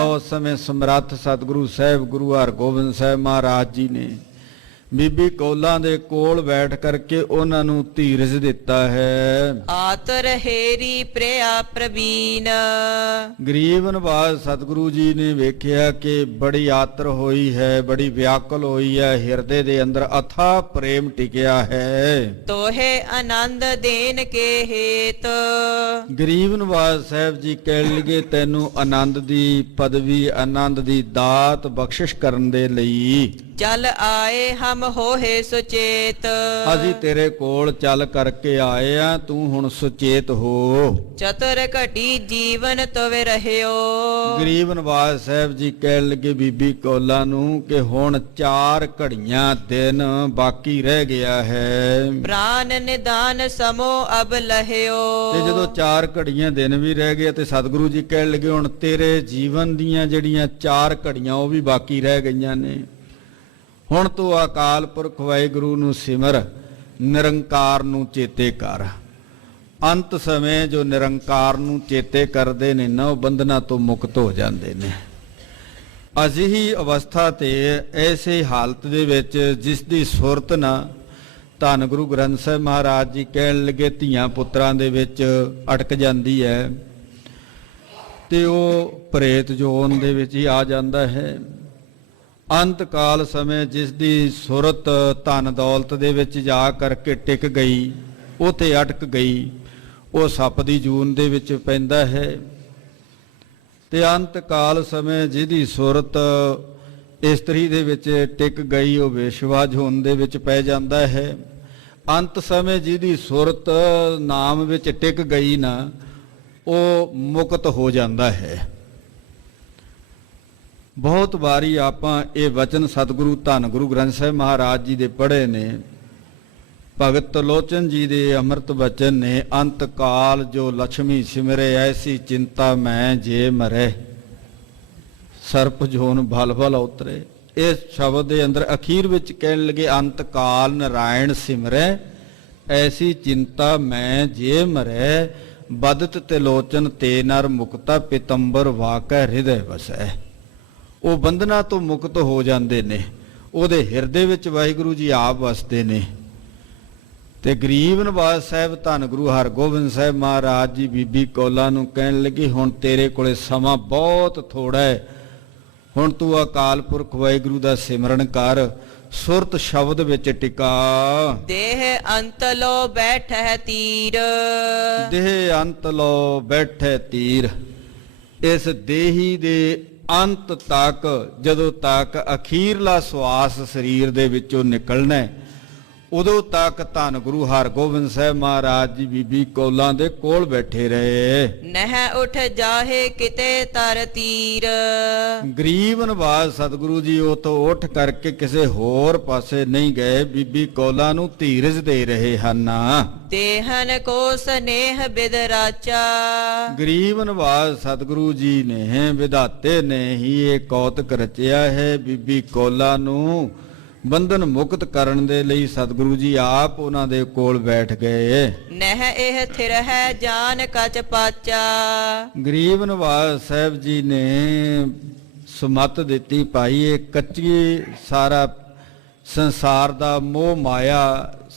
ਉਸ ਸਮੇਂ ਸਮਰੱਥ ਸਤਿਗੁਰੂ ਸਾਹਿਬ ਗੁਰੂ ਹਰਗੋਬਿੰਦ ਸਾਹਿਬ ਮਹਾਰਾਜ ਜੀ ਨੇ ਬੀਬੀ ਕੌਲਾਂ ਦੇ ਕੋਲ ਬੈਠ ਕਰਕੇ ਉਹਨਾਂ ਨੂੰ ਧੀਰਜ ਦਿੱਤਾ ਹੈ। ਆਤਰ ਹੇਰੀ ਪ੍ਰਿਆ ਪ੍ਰਵੀਨ। ਗਰੀਬ ਨਵਾਜ਼ ਸਤਿਗੁਰੂ ਜੀ ਨੇ ਵੇਖਿਆ ਕਿ ਬੜੀ ਆਤਰ ਹੋਈ ਹੈ, ਬੜੀ ਵਿਆਕੁਲ ਹੋਈ ਹੈ, ਹਿਰਦੇ ਦੇ ਅੰਦਰ ਅਥਾਹ ਪ੍ਰੇਮ ਟਿਕਿਆ ਹੈ। ਤੋਹੇ ਆਨੰਦ ਦੇਨ ਕੇ ਹੇਤ। ਗਰੀਬ ਨਵਾਜ਼ ਸਾਹਿਬ ਜੀ ਕਹਿਣ ਲੱਗੇ ਤੈਨੂੰ ਆਨੰਦ ਦੀ ਪਦਵੀ, ਆਨੰਦ ਦੀ ਦਾਤ ਬਖਸ਼ਿਸ਼ ਕਰਨ ਦੇ ਲਈ ਚਲ ਆਏ ਹਮ ਹੋਏ ਸੁਚੇਤ। ਅਸੀਂ ਤੇਰੇ ਕੋਲ ਚੱਲ ਕਰਕੇ ਆਏ ਆ, ਤੂੰ ਹੁਣ ਸੁਚੇਤ ਹੋ। ਚਤੁਰ ਘਟੀ ਜੀਵਨ ਤਵੇ ਰਹਿਓ। ਗਰੀਬ ਨਵਾਜ਼ ਸਾਹਿਬ ਜੀ ਕਹਿਣ ਲੱਗੇ ਬੀਬੀ ਕੌਲਾਂ ਨੂੰ ਕਿ ਹੁਣ 4 ਘੜੀਆਂ ਦਿਨ ਬਾਕੀ ਰਹਿ ਗਿਆ ਹੈ। ਪ੍ਰਾਨ ਨਿਦਾਨ ਸਮੋ ਅਬ ਲਹਿਓ। ਤੇ ਜਦੋਂ 4 ਘੜੀਆਂ ਦਿਨ ਵੀ ਰਹਿ ਗਏ ਤੇ ਸਤਿਗੁਰੂ ਜੀ ਕਹਿਣ ਲੱਗੇ ਹੁਣ ਤੇਰੇ ਜੀਵਨ ਦੀਆਂ ਜਿਹੜੀਆਂ 4 ਘੜੀਆਂ ਉਹ ਵੀ ਬਾਕੀ ਰਹਿ ਗਈਆਂ ਨੇ। ਹੁਣ ਤੂੰ ਅਕਾਲ ਪੁਰਖ ਵਾਹਿਗੁਰੂ ਨੂੰ ਸਿਮਰ, ਨਿਰੰਕਾਰ ਨੂੰ ਚੇਤੇ ਕਰ। ਅੰਤ ਸਮੇਂ ਜੋ ਨਿਰੰਕਾਰ ਨੂੰ ਚੇਤੇ ਕਰਦੇ ਨੇ ਨਾ ਉਹ ਬੰਧਨਾਂ ਤੋਂ ਮੁਕਤ ਹੋ ਜਾਂਦੇ ਨੇ। ਅਜਿਹੀ ਅਵਸਥਾ ਤੇ ਐਸੇ ਹਾਲਤ ਦੇ ਵਿੱਚ ਜਿਸ ਦੀ ਸੁਰਤ ਨਾ ਧੰਨ ਗੁਰੂ ਗ੍ਰੰਥ ਸਾਹਿਬ ਮਹਾਰਾਜ ਜੀ ਕਹਿਣ ਲੱਗੇ ਧੀਆਂ ਪੁੱਤਰਾਂ ਦੇ ਵਿੱਚ ਅਟਕ ਜਾਂਦੀ ਹੈ ਤੇ ਉਹ ਪ੍ਰੇਤ ਜੋਨ ਦੇ ਵਿੱਚ ਹੀ ਆ ਜਾਂਦਾ ਹੈ। ਅੰਤ ਕਾਲ ਸਮੇਂ ਜਿਸ ਦੀ ਸੁਰਤ ਧਨ ਦੌਲਤ ਦੇ ਵਿੱਚ ਜਾ ਕਰਕੇ ਟਿਕ ਗਈ, ਉਥੇ ਅਟਕ ਗਈ, ਉਹ ਸੱਪ ਦੀ ਜੂਨ ਦੇ ਵਿੱਚ ਪੈਂਦਾ ਹੈ। ਤੇ ਅੰਤ ਕਾਲ ਸਮੇਂ ਜਿਹਦੀ ਸੁਰਤ ਇਸਤਰੀ ਦੇ ਵਿੱਚ ਟਿਕ ਗਈ ਉਹ ਵੇਸ਼ਵਾ ਜੂਨ ਦੇ ਵਿੱਚ ਪੈ ਜਾਂਦਾ ਹੈ। ਅੰਤ ਸਮੇਂ ਜਿਹਦੀ ਸੁਰਤ ਨਾਮ ਵਿੱਚ ਟਿਕ ਗਈ ਨਾ ਉਹ ਮੁਕਤ ਹੋ ਜਾਂਦਾ ਹੈ। ਬਹੁਤ ਵਾਰੀ ਆਪਾਂ ਇਹ ਵਚਨ ਸਤਿਗੁਰੂ ਧੰਨ ਗੁਰੂ ਗ੍ਰੰਥ ਸਾਹਿਬ ਮਹਾਰਾਜ ਜੀ ਦੇ ਪੜ੍ਹੇ ਨੇ। ਭਗਤ ਲੋਚਨ ਜੀ ਦੇ ਅੰਮ੍ਰਿਤ ਵਚਨ ਨੇ, ਅੰਤ ਕਾਲ ਜੋ ਲక్ష్ਮੀ ਸਿਮਰੇ ਐਸੀ ਚਿੰਤਾ ਮੈਂ ਜੇ ਮਰੇ ਸਰਪ ਜੋਨ ਭਲ ਭਲ ਉਤਰੇ। ਇਸ ਸ਼ਬਦ ਦੇ ਅੰਦਰ ਅਖੀਰ ਵਿੱਚ ਕਹਿਣ ਲੱਗੇ ਅੰਤ ਕਾਲ ਨਾਰਾਇਣ ਸਿਮਰੇ ਐਸੀ ਚਿੰਤਾ ਮੈਂ ਜੇ ਮਰੇ ਬਦਤ ਤੇ ਲੋਚਨ ਤੇ ਨਰ ਮੁਕਤਾ ਪਿਤੰਬਰ ਵਾਕੈ ਹਿਰਦੈ ਵਸੈ। ਉਹ ਬੰਧਨਾਂ ਤੋਂ ਮੁਕਤ ਹੋ ਜਾਂਦੇ ਨੇ, ਉਹਦੇ ਹਿਰਦੇ ਵਿੱਚ ਵਾਹਿਗੁਰੂ ਜੀ ਆਪ ਵਸਦੇ ਨੇ। ਤੇ ਗਰੀਬ ਨਵਾਜ਼ ਸਾਹਿਬ ਧੰਨ ਗੁਰੂ ਹਰਗੋਬਿੰਦ ਸਾਹਿਬ ਮਹਾਰਾਜ ਜੀ ਬੀਬੀ ਕੌਲਾਂ ਨੂੰ ਕਹਿਣ ਲੱਗੇ ਹੁਣ ਤੇਰੇ ਕੋਲੇ ਸਮਾਂ ਬਹੁਤ ਥੋੜਾ ਹੈ, ਹੁਣ ਤੂੰ ਅਕਾਲ ਪੁਰਖ ਵਾਹਿਗੁਰੂ ਦਾ ਸਿਮਰਨ ਕਰ, ਸੁਰਤ ਸ਼ਬਦ ਵਿੱਚ ਟਿਕਾ। ਦੇਹ ਅੰਤ ਲੋ ਬੈਠੈ ਤੀਰ। ਦੇਹ ਅੰਤ ਲੋ ਬੈਠੈ ਤੀਰ। ਇਸ ਦੇਹੀ ਦੇ ਅੰਤ ਤੱਕ ਜਦੋਂ ਤੱਕ ਅਖੀਰਲਾ ਸਵਾਸ ਸਰੀਰ ਦੇ ਵਿੱਚੋਂ ਨਿਕਲਣਾ ਉਦੋਂ ਤੱਕ ਧੰਨ ਗੁਰੂ ਹਰਗੋਬਿੰਦ ਸਾਹਿਬ ਮਹਾਰਾਜ ਜੀ ਬੀਬੀ ਕੌਲਾਂ ਦੇ ਕੋਲ ਬੈਠੇ ਰਹੇ। ਨਹਿ ਉਠ ਜਾਹੇ ਕਿਤੇ ਤਰ ਤੀਰ। ਗਰੀਬ ਨਵਾਜ਼ ਸਤਿਗੁਰੂ ਜੀ ਉਹ ਤੋਂ ਉੱਠ ਕਰਕੇ ਕਿਸੇ ਹੋਰ ਪਾਸੇ ਨਹੀਂ ਗਏ, ਬੀਬੀ ਕੌਲਾਂ ਨੂੰ ਧੀਰਜ ਦੇ ਰਹੇ ਹਨ। ਦੇਹਨ ਕੋ ਸਨੇਹ ਬਿਦਰਾਚਾ। ਗਰੀਬ ਨਵਾਜ਼ ਸਤਿਗੁਰੂ ਜੀ ਨੇ ਵਿਧਾਤੇ ਨੇ ਹੀ ਇਹ ਕੌਤਕ ਰਚਿਆ ਹੈ। ਬੀਬੀ ਕੌਲਾਂ ਨੂੰ ਬੰਧਨ ਮੁਕਤ ਕਰਨ ਦੇ ਲਈ ਸਤਿਗੁਰੂ ਜੀ ਆਪ ਉਹਨਾਂ ਦੇ ਕੋਲ ਬੈਠ ਗਏ। ਨਹਿ ਇਹ ਥਿਰ ਹੈ ਜਾਨ ਕਚ ਪਾਚਾ। ਗਰੀਬ ਨਵਾਜ਼ ਸਾਹਿਬ ਜੀ ਨੇ ਸੁਮੱਤ ਦਿੱਤੀ ਭਾਈ ਇਹ ਕੱਚੀ ਸਾਰਾ ਸੰਸਾਰ ਦਾ ਮੋਹ ਮਾਇਆ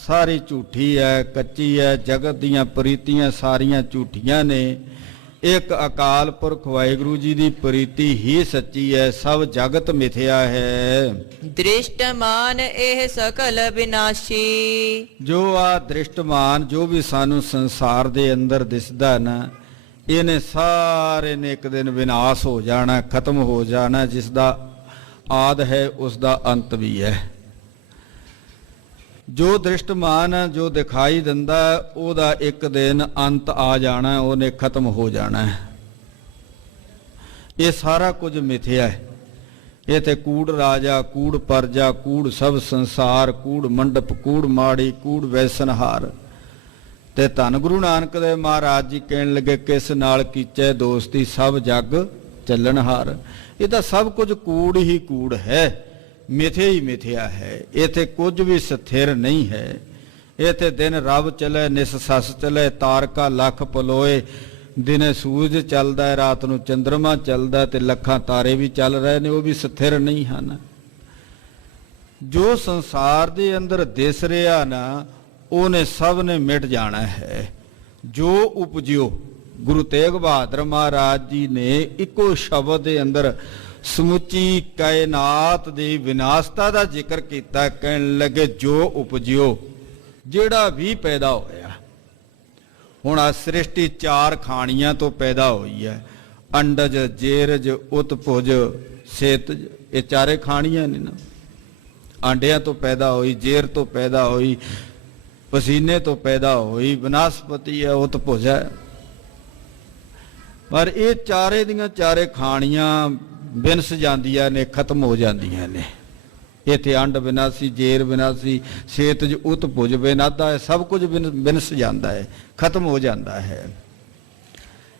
ਸਾਰੀ ਝੂਠੀ ਹੈ, ਕੱਚੀ ਹੈ, ਜਗਤ ਦੀਆਂ ਪ੍ਰੀਤੀਆਂ ਸਾਰੀਆਂ ਝੂਠੀਆਂ ਨੇ, ਇੱਕ ਅਕਾਲ ਪੁਰਖ ਵਾਹਿਗੁਰੂ ਜੀ ਦੀ ਪ੍ਰੀਤੀ ਹੀ ਸੱਚੀ ਹੈ, ਸਭ ਜਗਤ ਮਿਥਿਆ ਹੈ। ਦ੍ਰਿਸ਼ਟਮਾਨ ਇਹ ਸਕਲ ਵਿਨਾਸ਼ੀ। ਜੋ ਆ ਦ੍ਰਿਸ਼ਟਮਾਨ ਜੋ ਵੀ ਸਾਨੂੰ ਸੰਸਾਰ ਦੇ ਅੰਦਰ ਦਿਸਦਾ ਨਾ, ਇਹਨੇ ਸਾਰੇ ਨੇ ਇੱਕ ਦਿਨ ਵਿਨਾਸ਼ ਹੋ ਜਾਣਾ, ਖਤਮ ਹੋ ਜਾਣਾ। ਜਿਸ ਦਾ ਆਦ ਹੈ ਉਸ ਦਾ ਅੰਤ ਵੀ ਹੈ। ਜੋ ਦ੍ਰਿਸ਼ਟਮਾਨ ਹੈ, ਜੋ ਦਿਖਾਈ ਦਿੰਦਾ ਹੈ, ਉਹਦਾ ਇੱਕ ਦਿਨ ਅੰਤ ਆ ਜਾਣਾ, ਉਹਨੇ ਖਤਮ ਹੋ ਜਾਣਾ। ਇਹ ਸਾਰਾ ਕੁਝ ਮਿਥਿਆ ਹੈ। ਇਹ ਤੇ ਕੂੜ ਰਾਜਾ, ਕੂੜ ਪਰਜਾ, ਕੂੜ ਸਭ ਸੰਸਾਰ, ਕੂੜ ਮੰਡਪ, ਕੂੜ ਮਾੜੀ, ਕੂੜ ਵੈਸਨਹਾਰ। ਤੇ ਧੰਨ ਗੁਰੂ ਨਾਨਕ ਦੇਵ ਮਹਾਰਾਜ ਜੀ ਕਹਿਣ ਲੱਗੇ ਕਿਸ ਨਾਲ ਕੀਚੈ ਦੋਸਤੀ ਸਭ ਜੱਗ ਚੱਲਣਹਾਰ। ਇਹ ਤਾਂ ਸਭ ਕੁਝ ਕੂੜ ਹੀ ਕੂੜ ਹੈ, ਮਿਥਿਆ ਹੀ ਮਿਥਿਆ ਹੈ। ਇੱਥੇ ਕੁਝ ਵੀ ਸਥਿਰ ਨਹੀਂ ਹੈ। ਇੱਥੇ ਦਿਨ ਰਬ ਚਲੇ, ਨਿਸ ਸੱਸ ਚਲੇ, ਤਾਰਕਾ ਲੱਖ ਪਲੋਏ। ਦਿਨੇ ਸੂਰਜ ਚੱਲਦਾ ਹੈ, ਰਾਤ ਨੂੰ ਚੰਦਰਮਾ ਚੱਲਦਾ, ਤੇ ਲੱਖਾਂ ਤਾਰੇ ਵੀ ਚੱਲ ਰਹੇ ਨੇ, ਉਹ ਵੀ ਸਥਿਰ ਨਹੀਂ ਹਨ। ਜੋ ਸੰਸਾਰ ਦੇ ਅੰਦਰ ਦਿਸ ਰਿਹਾ ਨਾ, ਉਹਨੇ ਸਭ ਨੇ ਮਿਟ ਜਾਣਾ ਹੈ। ਜੋ ਉਪਜਿਓ, ਗੁਰੂ ਤੇਗ ਬਹਾਦਰ ਮਹਾਰਾਜ ਜੀ ਨੇ ਇੱਕੋ ਸ਼ਬਦ ਦੇ ਅੰਦਰ ਸਮੁੱਚੀ ਕਾਇਨਾਤ ਦੀ ਵਿਨਾਸ਼ਤਾ ਦਾ ਜ਼ਿਕਰ ਕੀਤਾ। ਕਹਿਣ ਲੱਗੇ ਜੋ ਉਪਜਿਓ, ਜਿਹੜਾ ਵੀ ਪੈਦਾ ਹੋਇਆ। ਹੁਣ ਆ ਸ੍ਰਿਸ਼ਟੀ ਚਾਰ ਖਾਣੀਆਂ ਤੋਂ ਪੈਦਾ ਹੋਈ ਹੈ। ਅੰਡਜ, ਜੇਰਜ, ਉਤਪੁਜ, ਸੇਤਜ, ਇਹ ਚਾਰੇ ਖਾਣੀਆਂ ਨੇ ਨਾ। ਆਂਡਿਆਂ ਤੋਂ ਪੈਦਾ ਹੋਈ, ਜੇਰ ਤੋਂ ਪੈਦਾ ਹੋਈ, ਪਸੀਨੇ ਤੋਂ ਪੈਦਾ ਹੋਈ, ਬਨਸਪਤੀ ਹੈ, ਉਤਪੁਜ ਹੈ। ਪਰ ਇਹ ਚਾਰੇ ਦੀਆਂ ਚਾਰੇ ਖਾਣੀਆਂ ਵਿਨਸ ਜਾਂਦੀਆਂ ਨੇ, ਖਤਮ ਹੋ ਜਾਂਦੀਆਂ ਨੇ। ਇੱਥੇ ਅੰਡ ਵਿਨਾਸੀ, ਜੇਰ ਵਿਨਾਸੀ, ਸੇਤਜ, ਉਤਪੁਜ ਵਿਨਾਦਾ ਹੈ। ਸਭ ਕੁਝ ਵਿਨਸ ਜਾਂਦਾ ਹੈ, ਖਤਮ ਹੋ ਜਾਂਦਾ ਹੈ।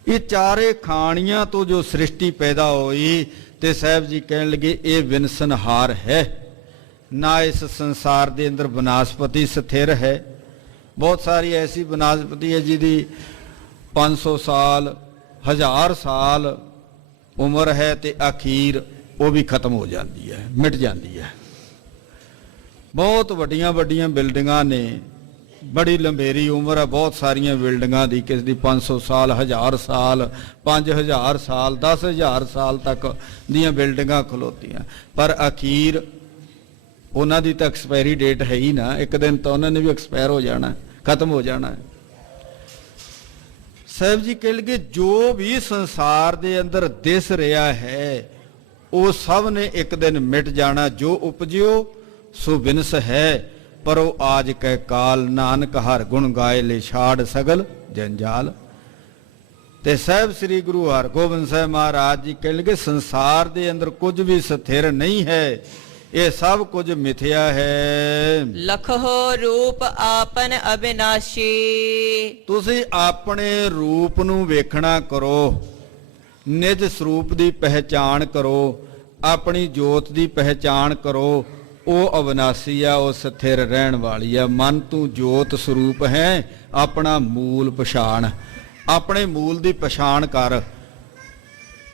ਇਹ ਚਾਰੇ ਖਾਣੀਆਂ ਤੋਂ ਜੋ ਸ੍ਰਿਸ਼ਟੀ ਪੈਦਾ ਹੋਈ, ਤੇ ਸਾਹਿਬ ਜੀ ਕਹਿਣ ਲੱਗੇ ਇਹ ਵਿਨਸਨਹਾਰ ਹੈ। ਨਾ ਇਸ ਸੰਸਾਰ ਦੇ ਅੰਦਰ ਬਨਸਪਤੀ ਸਥਿਰ ਹੈ। ਬਹੁਤ ਸਾਰੀ ਐਸੀ ਬਨਸਪਤੀ ਹੈ ਜਿਹਦੀ 500 ਸਾਲ, 1000 ਸਾਲ ਉਮਰ ਹੈ, ਤੇ ਅਖੀਰ ਉਹ ਵੀ ਖਤਮ ਹੋ ਜਾਂਦੀ ਹੈ, ਮਿਟ ਜਾਂਦੀ ਹੈ। ਬਹੁਤ ਵੱਡੀਆਂ ਵੱਡੀਆਂ ਬਿਲਡਿੰਗਾਂ ਨੇ, ਬੜੀ ਲੰਬੇਰੀ ਉਮਰ ਹੈ ਬਹੁਤ ਸਾਰੀਆਂ ਬਿਲਡਿੰਗਾਂ ਦੀ। ਕਿਸ ਦੀ 500 ਸਾਲ, 1000 ਸਾਲ, 5000 ਸਾਲ, 10000 ਸਾਲ ਤੱਕ ਦੀਆਂ ਬਿਲਡਿੰਗਾਂ ਖਲੋਤੀਆਂ, ਪਰ ਅਖੀਰ ਉਹਨਾਂ ਦੀ ਤਾਂ ਐਕਸਪਾਇਰੀ ਡੇਟ ਹੈ ਹੀ ਨਾ। ਇੱਕ ਦਿਨ ਤਾਂ ਉਹਨਾਂ ਨੇ ਵੀ ਐਕਸਪਾਇਰ ਹੋ ਜਾਣਾ, ਖਤਮ ਹੋ ਜਾਣਾ। ਸਾਹਿਬ ਜੀ ਕਹਿ ਲਗੇ ਜੋ ਵੀ ਸੰਸਾਰ ਦੇ ਅੰਦਰ ਦਿਸ ਰਿਹਾ ਹੈ, ਉਹ ਸਭ ਨੇ ਇੱਕ ਦਿਨ ਮਿਟ ਜਾਣਾ। ਜੋ ਉਪਜਿਓ ਸੋ ਵਿਨਸ ਹੈ, ਪਰ ਉਹ ਆਜ ਕੈ ਕਾਲ। ਨਾਨਕ ਹਰ ਗੁਣ ਗਾਏ ਲੈ ਛਾੜ ਸਗਲ ਜੰਜਾਲ। ਤੇ ਸਾਹਿਬ ਸ੍ਰੀ ਗੁਰੂ ਹਰਗੋਬਿੰਦ ਸਾਹਿਬ ਮਹਾਰਾਜ ਜੀ ਕਹਿ ਲਗੇ ਸੰਸਾਰ ਦੇ ਅੰਦਰ ਕੁਝ ਵੀ ਸਥਿਰ ਨਹੀਂ ਹੈ, ਇਹ ਸਭ ਕੁਝ ਮਿਥਿਆ ਹੈ। ਲਖੋ ਰੂਪ ਆਪਨ ਅਬਿਨਾਸ਼ੀ। ਤੁਸੀਂ ਆਪਣੇ ਰੂਪ ਨੂੰ ਵੇਖਣਾ ਕਰੋ, ਨਿਜ ਸਰੂਪ ਦੀ ਪਹਿਚਾਣ ਕਰੋ, ਆਪਣੀ ਜੋਤ ਦੀ ਪਹਿਚਾਣ ਕਰੋ। ਉਹ ਅਵਿਨਾਸ਼ੀ ਆ, ਉਹ ਸਥਿਰ ਰਹਿਣ ਵਾਲੀ ਆ। ਮਨ ਤੂੰ ਜੋਤ ਸਰੂਪ ਹੈ, ਆਪਣਾ ਮੂਲ ਪਛਾਣ, ਆਪਣੇ ਮੂਲ ਦੀ ਪਛਾਣ ਕਰ,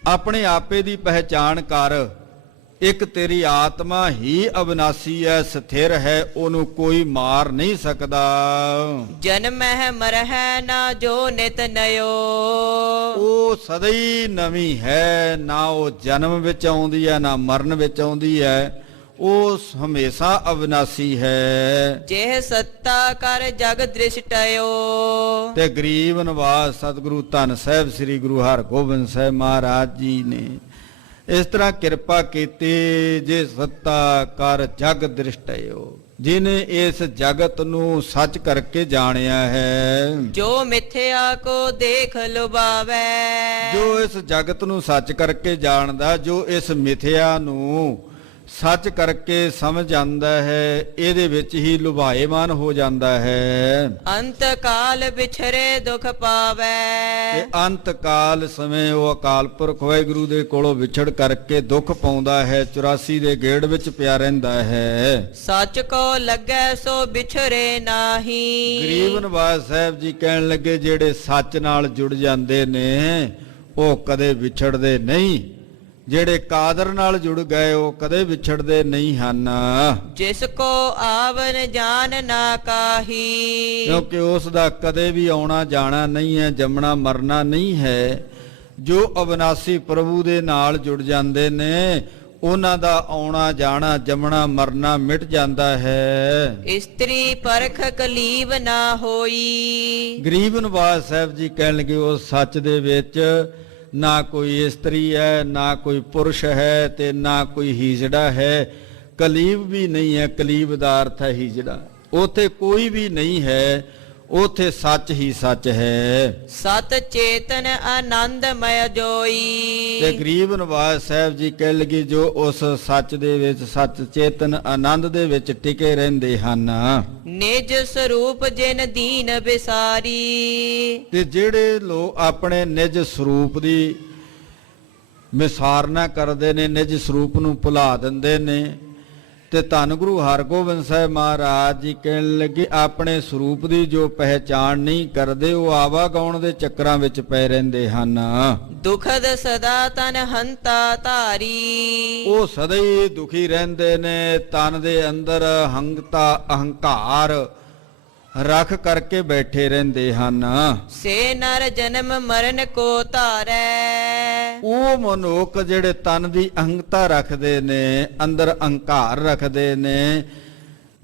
ਆਪਣੇ ਆਪੇ ਦੀ ਪਹਿਚਾਣ ਕਰ। ਇੱਕ ਤੇਰੀ ਆਤਮਾ ਹੀ ਅਵਿਨਾਸ਼ੀ ਹੈ, ਸਥਿਰ ਹੈ, ਉਹਨੂੰ ਕੋਈ ਮਾਰ ਨਹੀਂ ਸਕਦਾ। ਜਨਮਹਿ ਮਰਹਿ ਨਾ ਜੋ ਨਿਤ ਨਯੋ। ਉਹ ਸਦਾ ਹੀ ਨਵੀਂ ਹੈ, ਨਾ ਉਹ ਜਨਮ ਵਿੱਚ ਆਉਂਦੀ ਹੈ, ਨਾ ਮਰਨ ਵਿੱਚ ਆਉਂਦੀ ਹੈ। ਉਹ ਹਮੇਸ਼ਾ ਅਵਿਨਾਸ਼ੀ ਹੈ। ਜਿਹ ਸੱਤਾ ਕਰ ਜਗ ਦ੍ਰਿਸ਼ਟਿਓ। ਤੇ ਗਰੀਬ ਨਿਵਾਸ ਸਤਿਗੁਰੂ ਧੰਨ ਸਾਹਿਬ ਸ੍ਰੀ ਗੁਰੂ ਹਰਗੋਬਿੰਦ ਸਾਹਿਬ ਮਹਾਰਾਜ ਜੀ ਨੇ ਇਸ ਤਰ੍ਹਾਂ ਕਿਰਪਾ ਕੀਤੀ। ਜੇ ਸੱਤਾ ਕਰ ਜਗ ਦ੍ਰਿਸ਼ਟਿਓ, ਜਿਨੇ ਇਸ ਜਗਤ ਨੂੰ ਸੱਚ ਕਰਕੇ ਜਾਣਿਆ ਹੈ। ਜੋ ਮਿਥਿਆ ਕੋ ਦੇਖ ਲੁਭਾਵੈ। ਜੋ ਇਸ ਜਗਤ ਨੂੰ ਸੱਚ ਕਰਕੇ ਜਾਣਦਾ, ਜੋ ਇਸ ਮਿਥਿਆ ਨੂੰ ਸੱਚ ਕਰਕੇ ਸਮਝ ਆਂਦਾ ਹੈ, ਇਹਦੇ ਵਿੱਚ ਹੀ ਲੁਭਾਏਮਾਨ ਹੋ ਜਾਂਦਾ ਹੈ। ਅੰਤ ਕਾਲ ਵਿਛਰੇ ਦੁਖ ਪਾਵੈ। ਤੇ ਅੰਤ ਕਾਲ ਸਮੇਂ ਉਹ ਅਕਾਲ ਪੁਰਖ ਵਾਹਿਗੁਰੂ ਦੇ ਕੋਲੋਂ ਵਿਛੜ ਕਰਕੇ ਦੁੱਖ ਪਾਉਂਦਾ ਹੈ, 84 ਦੇ ਗੇੜ ਵਿੱਚ ਪਿਆ ਰਹਿੰਦਾ ਹੈ। ਸੱਚ ਕੋ ਲੱਗੈ ਸੋ ਵਿਛਰੇ ਨਾਹੀ। ਗਰੀਬ ਨਿਵਾਸ ਸਾਹਿਬ ਜੀ ਕਹਿਣ ਲੱਗੇ ਜਿਹੜੇ ਸੱਚ ਨਾਲ ਜੁੜ ਜਾਂਦੇ ਨੇ ਉਹ ਕਦੇ ਵਿਛੜਦੇ ਨਹੀਂ। ਜਿਹੜੇ ਕਾਦਰ ਨਾਲ ਜੁੜ ਗਏ ਉਹ ਕਦੇ ਵਿਛੜਦੇ ਨਹੀਂ ਹਨ, ਜਿਸ ਕੋ ਆਵਨ ਜਾਨ ਨਾ ਕਾਹੀ। ਕਿਉਂਕਿ ਉਸ ਦਾ ਕਦੇ ਵੀ ਆਉਣਾ ਜਾਣਾ ਨਹੀਂ ਹੈ, ਜੰਮਣਾ ਮਰਨਾ ਨਹੀਂ ਹੈ। ਜੋ ਅਵਿਨਾਸੀ ਪ੍ਰਭੂ ਦੇ ਨਾਲ ਜੁੜ ਜਾਂਦੇ ਨੇ ਉਹਨਾਂ ਦਾ ਆਉਣਾ ਜਾਣਾ ਜੰਮਣਾ ਮਰਨਾ ਮਿਟ ਜਾਂਦਾ ਹੈ। ਇਸਤਰੀ ਪਰਖ ਕਲੀਬ ਨਾ ਹੋਈ। ਗਰੀਬ ਨਿਵਾਜ ਸਾਹਿਬ ਜੀ ਕਹਿਣ ਲੱਗੇ ਉਸ ਸੱਚ ਦੇ ਵਿੱਚ ਨਾ ਕੋਈ ਇਸਤਰੀ ਹੈ, ਨਾ ਕੋਈ ਪੁਰਸ਼ ਹੈ, ਤੇ ਨਾ ਕੋਈ ਹੀਜੜਾ ਹੈ। ਕਲੀਬ ਵੀ ਨਹੀਂ ਹੈ, ਕਲੀਬ ਦਾ ਅਰਥ ਹੈ ਹੀਜੜਾ। ਉੱਥੇ ਕੋਈ ਵੀ ਨਹੀਂ ਹੈ, ਉੱਥੇ ਸੱਚ ਹੀ ਸੱਚ ਹੈ। ਸਤ ਚੇਤਨ ਆਨੰਦਮय ਜੋਈ। ਤੇ ਗਰੀਬ ਨਿਵਾਜ ਸਾਹਿਬ ਜੀ ਕਹਿ ਲਗੇ ਜੋ ਉਸ ਸੱਚ ਦੇ ਵਿੱਚ ਸੱਚ ਚੇਤਨ ਆਨੰਦ ਦੇ ਵਿੱਚ ਟਿਕੇ ਰਹਿੰਦੇ ਹਨ। ਨਿਜ ਸਰੂਪ ਜਿਨ ਦੀਨ ਬਿਸਾਰੀ। ਤੇ ਜਿਹੜੇ ਲੋਕ ਆਪਣੇ ਨਿਜ ਸਰੂਪ ਦੀ ਵਿਸਾਰਨਾ ਕਰਦੇ ਨੇ, ਨਿਜ ਸਰੂਪ ਨੂੰ ਭੁਲਾ ਦਿੰਦੇ ਨੇ, ਤੇ ਧੰਨ ਗੁਰੂ ਹਰਗੋਬਿੰਦ ਸਾਹਿਬ ਮਹਾਰਾਜ ਜੀ ਕਹਿਣ ਲੱਗੇ ਆਪਣੇ ਸਰੂਪ ਦੀ ਜੋ ਪਹਿਚਾਣ ਨਹੀਂ ਕਰਦੇ ਉਹ ਆਵਾਗਾਉਣ ਦੇ ਚੱਕਰਾਂ ਵਿੱਚ ਪੈ ਰਹਿੰਦੇ ਹਨ। ਦੁਖਦ ਸਦਾ ਤਨ ਹੰਤਾ ਧਾਰੀ। ਉਹ ਸਦਾ ਹੀ ਦੁਖੀ ਰਹਿੰਦੇ ਨੇ, ਤਨ ਦੇ ਅੰਦਰ ਅਹੰਕਾਰ ਰੱਖ ਕਰਕੇ ਬੈਠੇ ਰਹਿੰਦੇ ਹਨ। ਸੇ ਨਰ ਜਨਮ ਮਰਨ ਕੋ ਧਾਰੈ। ਉਹ ਮਨੁੱਖ ਜਿਹੜੇ ਤਨ ਦੀ ਅਹੰਤਾ ਰੱਖਦੇ ਨੇ, ਅੰਦਰ ਅਹੰਕਾਰ ਰੱਖਦੇ ਨੇ,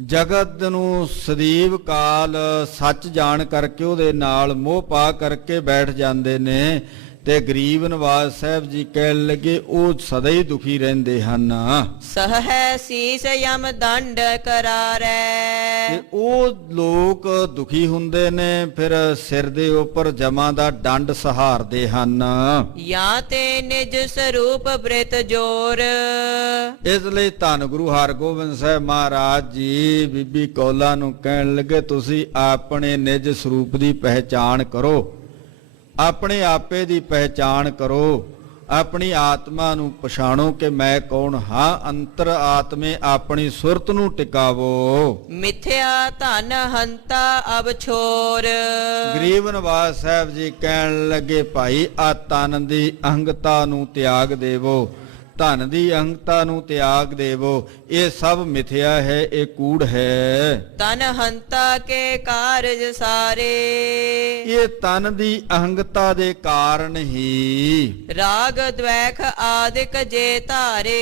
ਜਗਤ ਨੂੰ ਸਦੀਵ ਕਾਲ ਸੱਚ ਜਾਣ ਕਰਕੇ ਉਹਦੇ ਨਾਲ ਮੋਹ ਪਾ ਕਰਕੇ ਬੈਠ ਜਾਂਦੇ ਨੇ। ਤੇ ਗਰੀਬ ਨਿਵਾਜ ਸਾਹਿਬ ਜੀ ਕਹਿਣ ਲੱਗੇ ਉਹ ਸਦਾ ਹੀ ਦੁਖੀ ਰਹਿੰਦੇ ਹਨ। ਸਹੈ ਸੀਸ ਯਮ ਦੰਡ ਕਰਾਰੈ। ਤੇ ਉਹ ਲੋਕ ਦੁਖੀ ਹੁੰਦੇ ਨੇ, ਫਿਰ ਸਿਰ ਦੇ ਉੱਪਰ ਜਮਾਂ ਦਾ ਡੰਡ ਸਹਾਰਦੇ ਹਨ। ਜਾਂ ਤੇ ਨਿਜ ਸਰੂਪ ਬ੍ਰਿਤ ਜੋਰ। ਇਸ ਲਈ ਧੰਨ ਗੁਰੂ ਹਰਗੋਬਿੰਦ ਸਾਹਿਬ ਮਹਾਰਾਜ ਜੀ ਬੀਬੀ ਕੌਲਾ ਨੂੰ ਕਹਿਣ ਲੱਗੇ ਤੁਸੀਂ ਆਪਣੇ ਨਿਜ ਸਰੂਪ ਦੀ ਪਹਿਚਾਣ ਕਰੋ, ਆਪਣੇ ਆਪੇ ਦੀ ਪਹਿਚਾਣ ਕਰੋ, ਆਪਣੀ ਆਤਮਾ ਨੂੰ ਪਛਾਣੋ ਕਿ ਮੈਂ ਕੌਣ ਹਾਂ। ਅੰਤਰ ਆਤਮੇ ਆਪਣੀ ਸੁਰਤ ਨੂੰ ਟਿਕਾਵੋ। ਮਿਥਿਆ ਧਨ ਹੰਤਾ ਅਬ ਛੋਰ। ਗਰੀਬ ਨਿਵਾਜ ਸਾਹਿਬ ਜੀ ਕਹਿਣ ਲੱਗੇ ਭਾਈ ਆ ਤਨ ਦੀ ਅਹੰਗਤਾ ਨੂੰ ਤਿਆਗ ਦੇਵੋ, ਧਨ ਦੀ ਅਹੰਗਤਾ ਨੂੰ ਤਿਆਗ ਦੇਵੋ। ਇਹ ਸਭ ਮਿਥਿਆ ਹੈ, ਇਹ ਕੂੜ ਹੈ। ਤਨ ਹੰਤਾ ਕੇ ਕਾਰਜ ਸਾਰੇ। ਇਹ ਤਨ ਦੀ ਅਹੰਗਤਾ ਦੇ ਕਾਰਨ ਹੀ ਰਾਗ ਦ્વੈਖ ਆਦਿਕ ਜੇ ਧਾਰੇ।